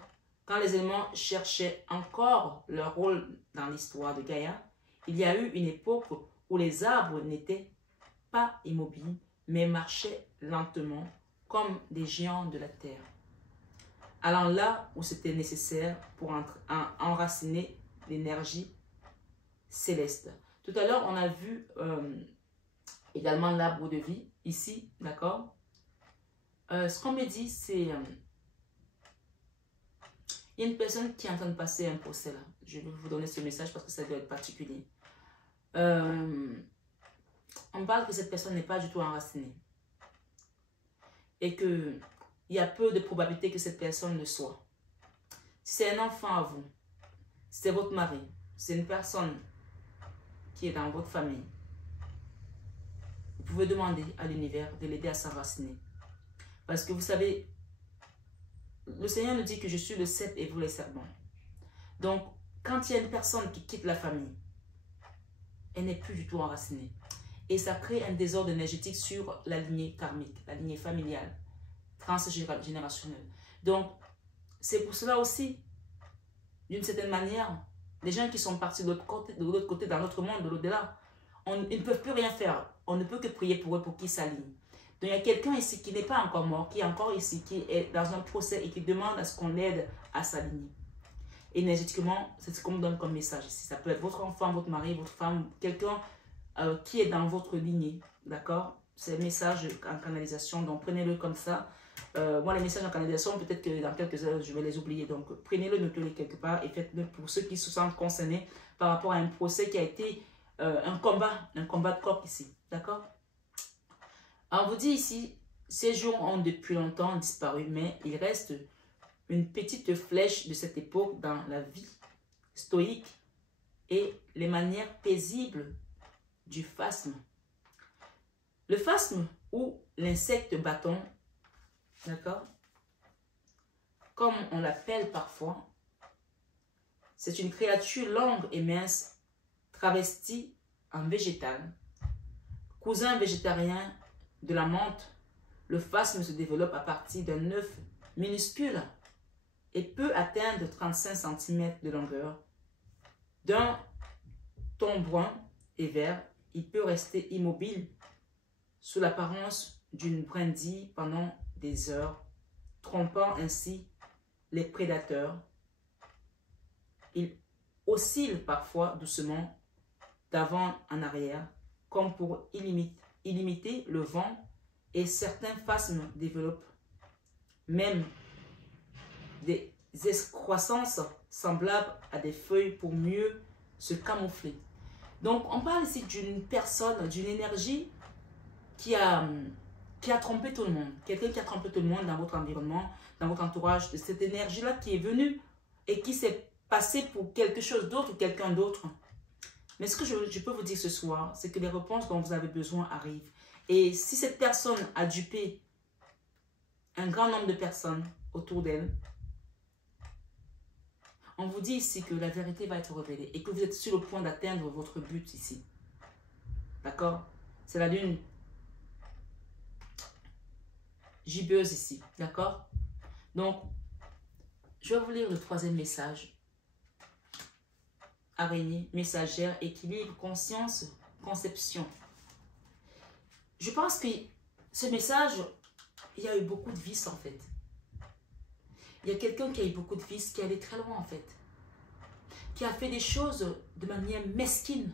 quand les éléments cherchaient encore leur rôle dans l'histoire de Gaïa, il y a eu une époque où les arbres n'étaient pas immobiles, mais marchaient lentement comme des géants de la Terre, allant là où c'était nécessaire pour enraciner l'énergie céleste. Tout à l'heure, on a vu également l'arbre de vie, ici, d'accord? Ce qu'on me dit, c'est... il y a une personne qui est en train de passer un procès là. Je vais vous donner ce message parce que ça doit être particulier. On parle que cette personne n'est pas du tout enracinée. Et qu'il y a peu de probabilité que cette personne le soit. Si c'est un enfant à vous, si c'est votre mari, si c'est une personne qui est dans votre famille, vous pouvez demander à l'univers de l'aider à s'enraciner. Parce que vous savez, le Seigneur nous dit que je suis le cep et vous les serpents. Donc, quand il y a une personne qui quitte la famille, elle n'est plus du tout enracinée. Et ça crée un désordre énergétique sur la lignée karmique, la lignée familiale, transgénérationnelle. Donc, c'est pour cela aussi, d'une certaine manière, les gens qui sont partis de l'autre côté, dans l'autre monde, de l'au-delà, ils ne peuvent plus rien faire. On ne peut que prier pour eux pour qu'ils s'alignent. Donc, il y a quelqu'un ici qui n'est pas encore mort, qui est encore ici, qui est dans un procès et qui demande à ce qu'on l'aide à s'aligner. Énergétiquement, c'est ce qu'on me donne comme message ici. Ça peut être votre enfant, votre mari, votre femme, quelqu'un qui est dans votre lignée, d'accord? C'est un message en canalisation, donc prenez-le comme ça. Moi, les messages en canalisation, peut-être que dans quelques heures, je vais les oublier. Donc, prenez-le, notez-le quelque part et faites-le pour ceux qui se sentent concernés par rapport à un procès qui a été un combat de corps ici, d'accord? On vous dit ici, ces jours ont depuis longtemps disparu, mais il reste une petite flèche de cette époque dans la vie stoïque et les manières paisibles du phasme. Le phasme ou l'insecte bâton, d'accord, comme on l'appelle parfois, c'est une créature longue et mince travestie en végétal. Cousin végétarien de la menthe, le phasme se développe à partir d'un œuf minuscule et peut atteindre 35 cm de longueur. D'un ton brun et vert, il peut rester immobile sous l'apparence d'une brindille pendant des heures, trompant ainsi les prédateurs. Il oscille parfois doucement d'avant en arrière, comme pour illimiter le vent, et certains phasmes développent même des excroissances semblables à des feuilles pour mieux se camoufler. Donc, on parle ici d'une personne, d'une énergie qui a trompé tout le monde. Quelqu'un qui a trompé tout le monde dans votre environnement, dans votre entourage. De cette énergie-là qui est venue et qui s'est passée pour quelque chose d'autre ou quelqu'un d'autre. Mais ce que je peux vous dire ce soir, c'est que les réponses dont vous avez besoin arrivent. Et si cette personne a dupé un grand nombre de personnes autour d'elle, on vous dit ici que la vérité va être révélée et que vous êtes sur le point d'atteindre votre but ici. D'accord? C'est la lune gibbeuse ici. D'accord? Donc, je vais vous lire le troisième message. Araignée, messagère, équilibre, conscience, conception. Je pense que ce message, il y a eu beaucoup de vices en fait. Il y a quelqu'un qui a eu beaucoup de vices, qui est allé très loin en fait. Qui a fait des choses de manière mesquine,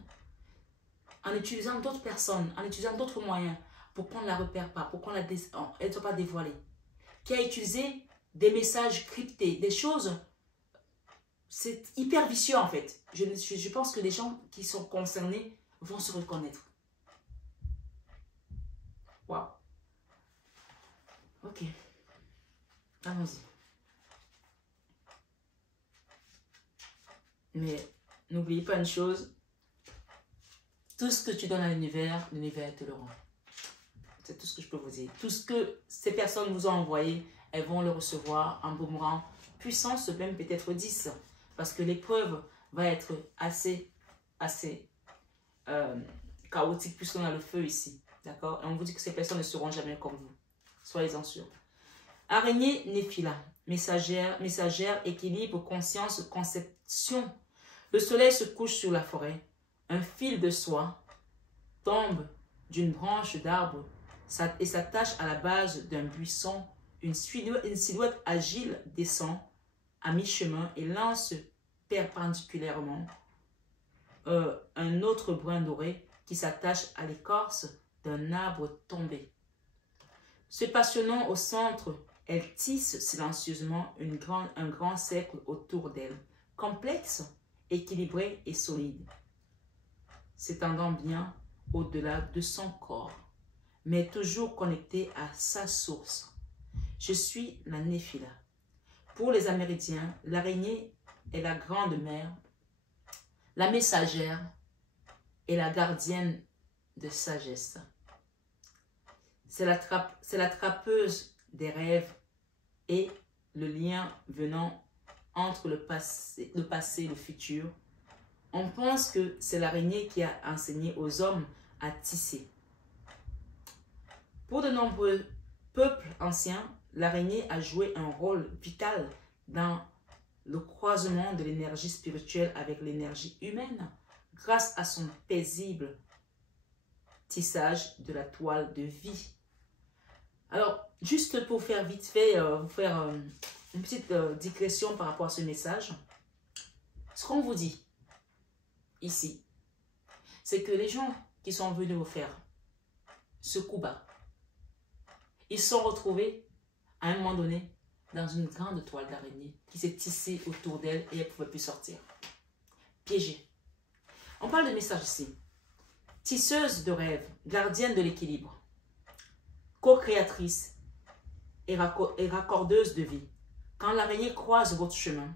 en utilisant d'autres personnes, en utilisant d'autres moyens, pour qu'on ne la repère pas, pour qu'on elle ne soit pas dévoilée. Qui a utilisé des messages cryptés, des choses, c'est hyper vicieux en fait. Je pense que les gens qui sont concernés vont se reconnaître. Waouh. Ok. Allons-y. Mais n'oubliez pas une chose. Tout ce que tu donnes à l'univers, l'univers te le rend. C'est tout ce que je peux vous dire. Tout ce que ces personnes vous ont envoyé, elles vont le recevoir en boomerang. Puissance même peut-être 10. Parce que l'épreuve va être assez chaotique puisqu'on a le feu ici. D'accord? Et on vous dit que ces personnes ne seront jamais comme vous. Soyez-en sûrs. Araignée Néphila. Messagère, équilibre, conscience, conception. Le soleil se couche sur la forêt. Un fil de soie tombe d'une branche d'arbre et s'attache à la base d'un buisson. Une silhouette agile descend à mi-chemin et lance perpendiculairement un autre brin doré qui s'attache à l'écorce d'un arbre tombé. Se passionnant au centre, elle tisse silencieusement un grand cercle autour d'elle, complexe, équilibré et solide, s'étendant bien au-delà de son corps, mais toujours connecté à sa source. Je suis la Néphila. Pour les Amérindiens, l'araignée est la grande mère, la messagère et la gardienne de sagesse. C'est la trappeuse des rêves et le lien venant entre le passé et le futur. On pense que c'est l'araignée qui a enseigné aux hommes à tisser. Pour de nombreux peuples anciens, l'araignée a joué un rôle vital dans le croisement de l'énergie spirituelle avec l'énergie humaine grâce à son paisible tissage de la toile de vie. Alors, juste pour faire vite fait, faire une petite digression par rapport à ce message, ce qu'on vous dit ici, c'est que les gens qui sont venus vous faire ce coup bas, ils se sont retrouvés à un moment donné dans une grande toile d'araignée qui s'est tissée autour d'elle et elle ne pouvait plus sortir. Piégée. On parle de message ici. Tisseuse de rêve, gardienne de l'équilibre, co-créatrice et raccordeuse de vie. Quand l'araignée croise votre chemin,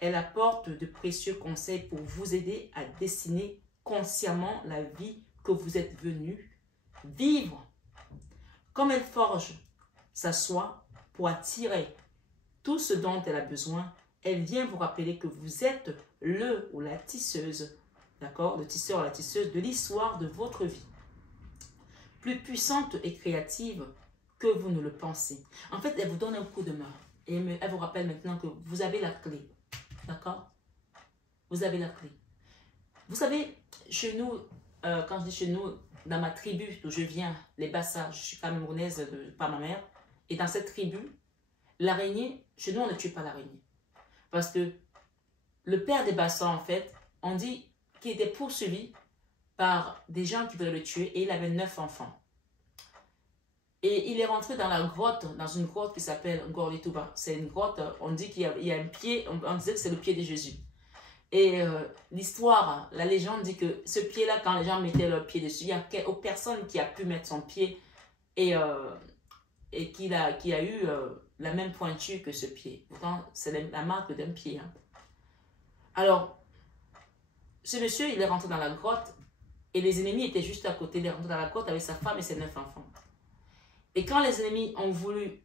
elle apporte de précieux conseils pour vous aider à dessiner consciemment la vie que vous êtes venu vivre. Comme elle forge sa soie pour attirer tout ce dont elle a besoin, elle vient vous rappeler que vous êtes le ou la tisseuse, d'accord, le tisseur ou la tisseuse de l'histoire de votre vie. Plus puissante et créative que vous ne le pensez. En fait, elle vous donne un coup de main. Et elle vous rappelle maintenant que vous avez la clé. D'accord? Vous avez la clé. Vous savez, chez nous, quand je dis chez nous, dans ma tribu d'où je viens, les Bassa, je suis camerounaise par ma mère, et dans cette tribu, l'araignée, chez nous, on ne tue pas l'araignée. Parce que le père des Bassa, en fait, on dit qu'il était poursuivi par des gens qui voulaient le tuer et il avait 9 enfants. Et il est rentré dans la grotte, dans une grotte qui s'appelle Gorlituba. C'est une grotte, on dit qu'il y a un pied, on disait que c'est le pied de Jésus. Et l'histoire, la légende dit que ce pied-là, quand les gens mettaient leur pied dessus, il n'y a personne qui a pu mettre son pied et qui a eu la même pointure que ce pied. Pourtant, c'est la marque d'un pied. Hein. Alors, ce monsieur, il est rentré dans la grotte et les ennemis étaient juste à côté. Il est rentré dans la grotte avec sa femme et ses 9 enfants. Et quand les ennemis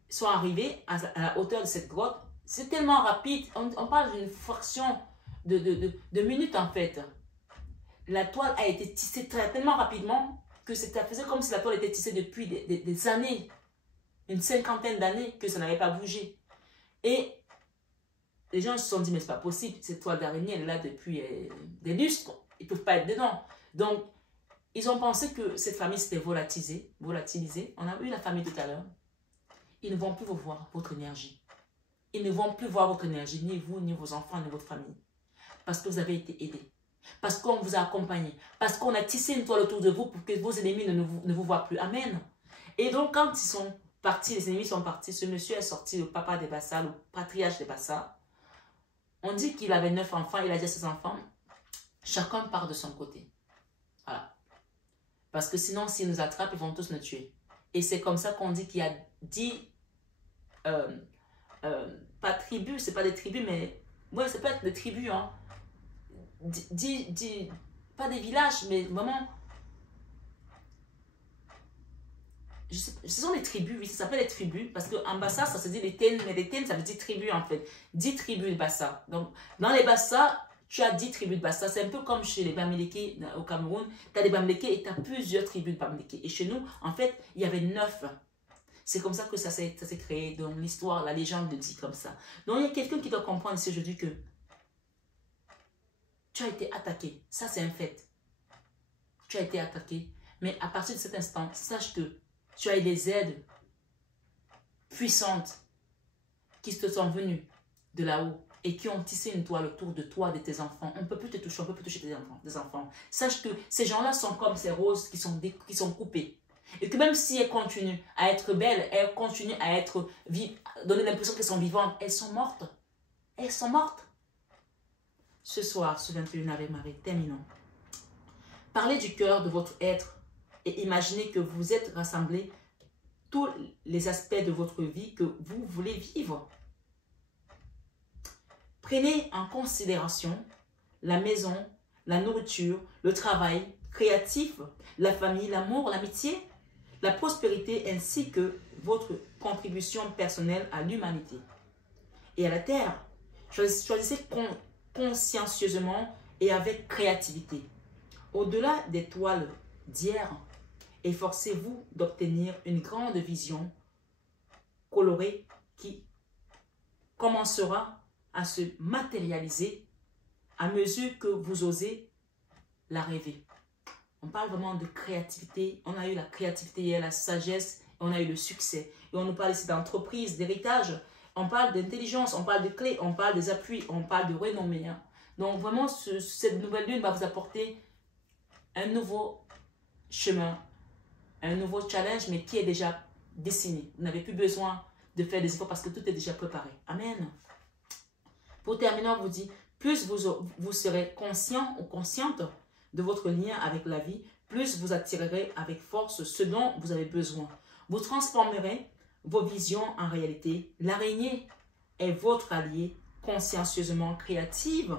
sont arrivés à la hauteur de cette grotte, c'est tellement rapide. On parle d'une fraction de minutes en fait. La toile a été tissée tellement rapidement que ça faisait comme si la toile était tissée depuis des années. Une 50aine d'années que ça n'avait pas bougé. Et les gens se sont dit, mais c'est pas possible, cette toile d'araignée, elle est là depuis des lustres, ils ne peuvent pas être dedans. Donc, ils ont pensé que cette famille s'était volatilisée. On a eu la famille tout à l'heure. Ils ne vont plus vous voir, votre énergie. Ils ne vont plus voir votre énergie, ni vous, ni vos enfants, ni votre famille. Parce que vous avez été aidés. Parce qu'on vous a accompagné. Parce qu'on a tissé une toile autour de vous pour que vos ennemis ne vous voient plus. Amen. Et donc, quand ils sont partis, les ennemis sont partis, ce monsieur est sorti, le papa des Bassa, le patriarche des Bassa. On dit qu'il avait 9 enfants, il a dit à ses enfants, chacun part de son côté. Voilà. Parce que sinon, s'ils nous attrapent, ils vont tous nous tuer. Et c'est comme ça qu'on dit qu'il y a 10, pas tribus, c'est pas des tribus, mais, ouais, ça peut être des tribus, hein. Pas des villages, mais vraiment, ce sont des tribus, oui, ça s'appelle les tribus, parce qu'en Bassa, ça se dit les Tènes, mais les Tènes, ça veut dire tribu en fait. 10 tribus de Bassa. Donc, dans les Bassa, tu as 10 tribus de Bassa. C'est un peu comme chez les Bamileke au Cameroun. Tu as des Bamileke et tu as plusieurs tribus de Bamileke. Et chez nous, en fait, il y avait 9. C'est comme ça que ça s'est créé. Donc, l'histoire, la légende le dit comme ça. Donc, il y a quelqu'un qui doit comprendre ici aujourd'hui que tu as été attaqué. Ça, c'est un fait. Tu as été attaqué. Mais à partir de cet instant, sache que tu as eu des aides puissantes qui te sont venues de là-haut et qui ont tissé une toile autour de toi, de tes enfants. On ne peut plus te toucher, on ne peut plus toucher tes enfants. Sache que ces gens-là sont comme ces roses qui sont coupées. Et que même si elles continuent à être belles, elles continuent à être donner l'impression qu'elles sont vivantes, elles sont mortes. Elles sont mortes. Ce soir, ce 21 avec Marie, terminons. Parlez du cœur de votre être et imaginez que vous êtes rassemblés tous les aspects de votre vie que vous voulez vivre. Prenez en considération la maison, la nourriture, le travail créatif, la famille, l'amour, l'amitié, la prospérité ainsi que votre contribution personnelle à l'humanité et à la terre. Choisissez consciencieusement et avec créativité. Au-delà des toiles d'hier, efforcez-vous d'obtenir une grande vision colorée qui commencera à se matérialiser à mesure que vous osez la rêver. On parle vraiment de créativité. On a eu la créativité hier, la sagesse, on a eu le succès. Et on nous parle ici d'entreprise, d'héritage. On parle d'intelligence, on parle de clés, on parle des appuis, on parle de renommée. Hein. Donc vraiment, cette nouvelle lune va vous apporter un nouveau chemin, un nouveau challenge, mais qui est déjà dessiné. Vous n'avez plus besoin de faire des efforts parce que tout est déjà préparé. Amen. Pour terminer, on vous dit, plus vous serez conscient ou consciente de votre lien avec la vie, plus vous attirerez avec force ce dont vous avez besoin. Vous transformerez vos visions en réalité. L'araignée est votre allié, consciencieusement créative,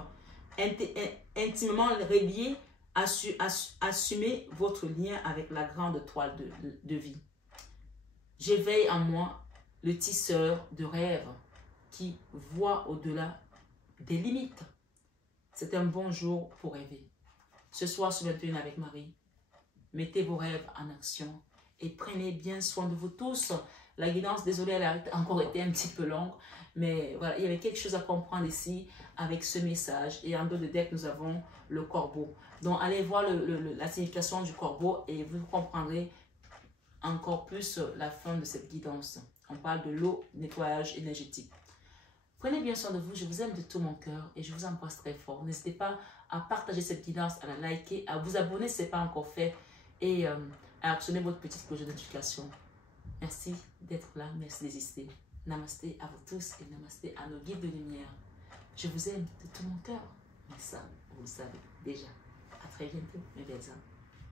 intimement reliée. Assumez votre lien avec la grande toile de vie. J'éveille en moi le tisseur de rêves qui voit au-delà des limites. C'est un bon jour pour rêver. Ce soir, sur 21 avec Marie, mettez vos rêves en action et prenez bien soin de vous tous. La guidance, désolée, elle a encore été un petit peu longue, mais voilà, il y avait quelque chose à comprendre ici avec ce message. Et en dos de deck, nous avons le corbeau. Donc, allez voir la signification du corbeau et vous comprendrez encore plus la fin de cette guidance. On parle de l'eau, nettoyage énergétique. Prenez bien soin de vous. Je vous aime de tout mon cœur et je vous embrasse très fort. N'hésitez pas à partager cette guidance, à la liker, à vous abonner si ce n'est pas encore fait et à actionner votre petite cloche de notification. Merci d'être là. Merci d'exister. Namasté à vous tous et namasté à nos guides de lumière. Je vous aime de tout mon cœur. Mais ça, vous le savez déjà. À très bientôt, mes belles âmes.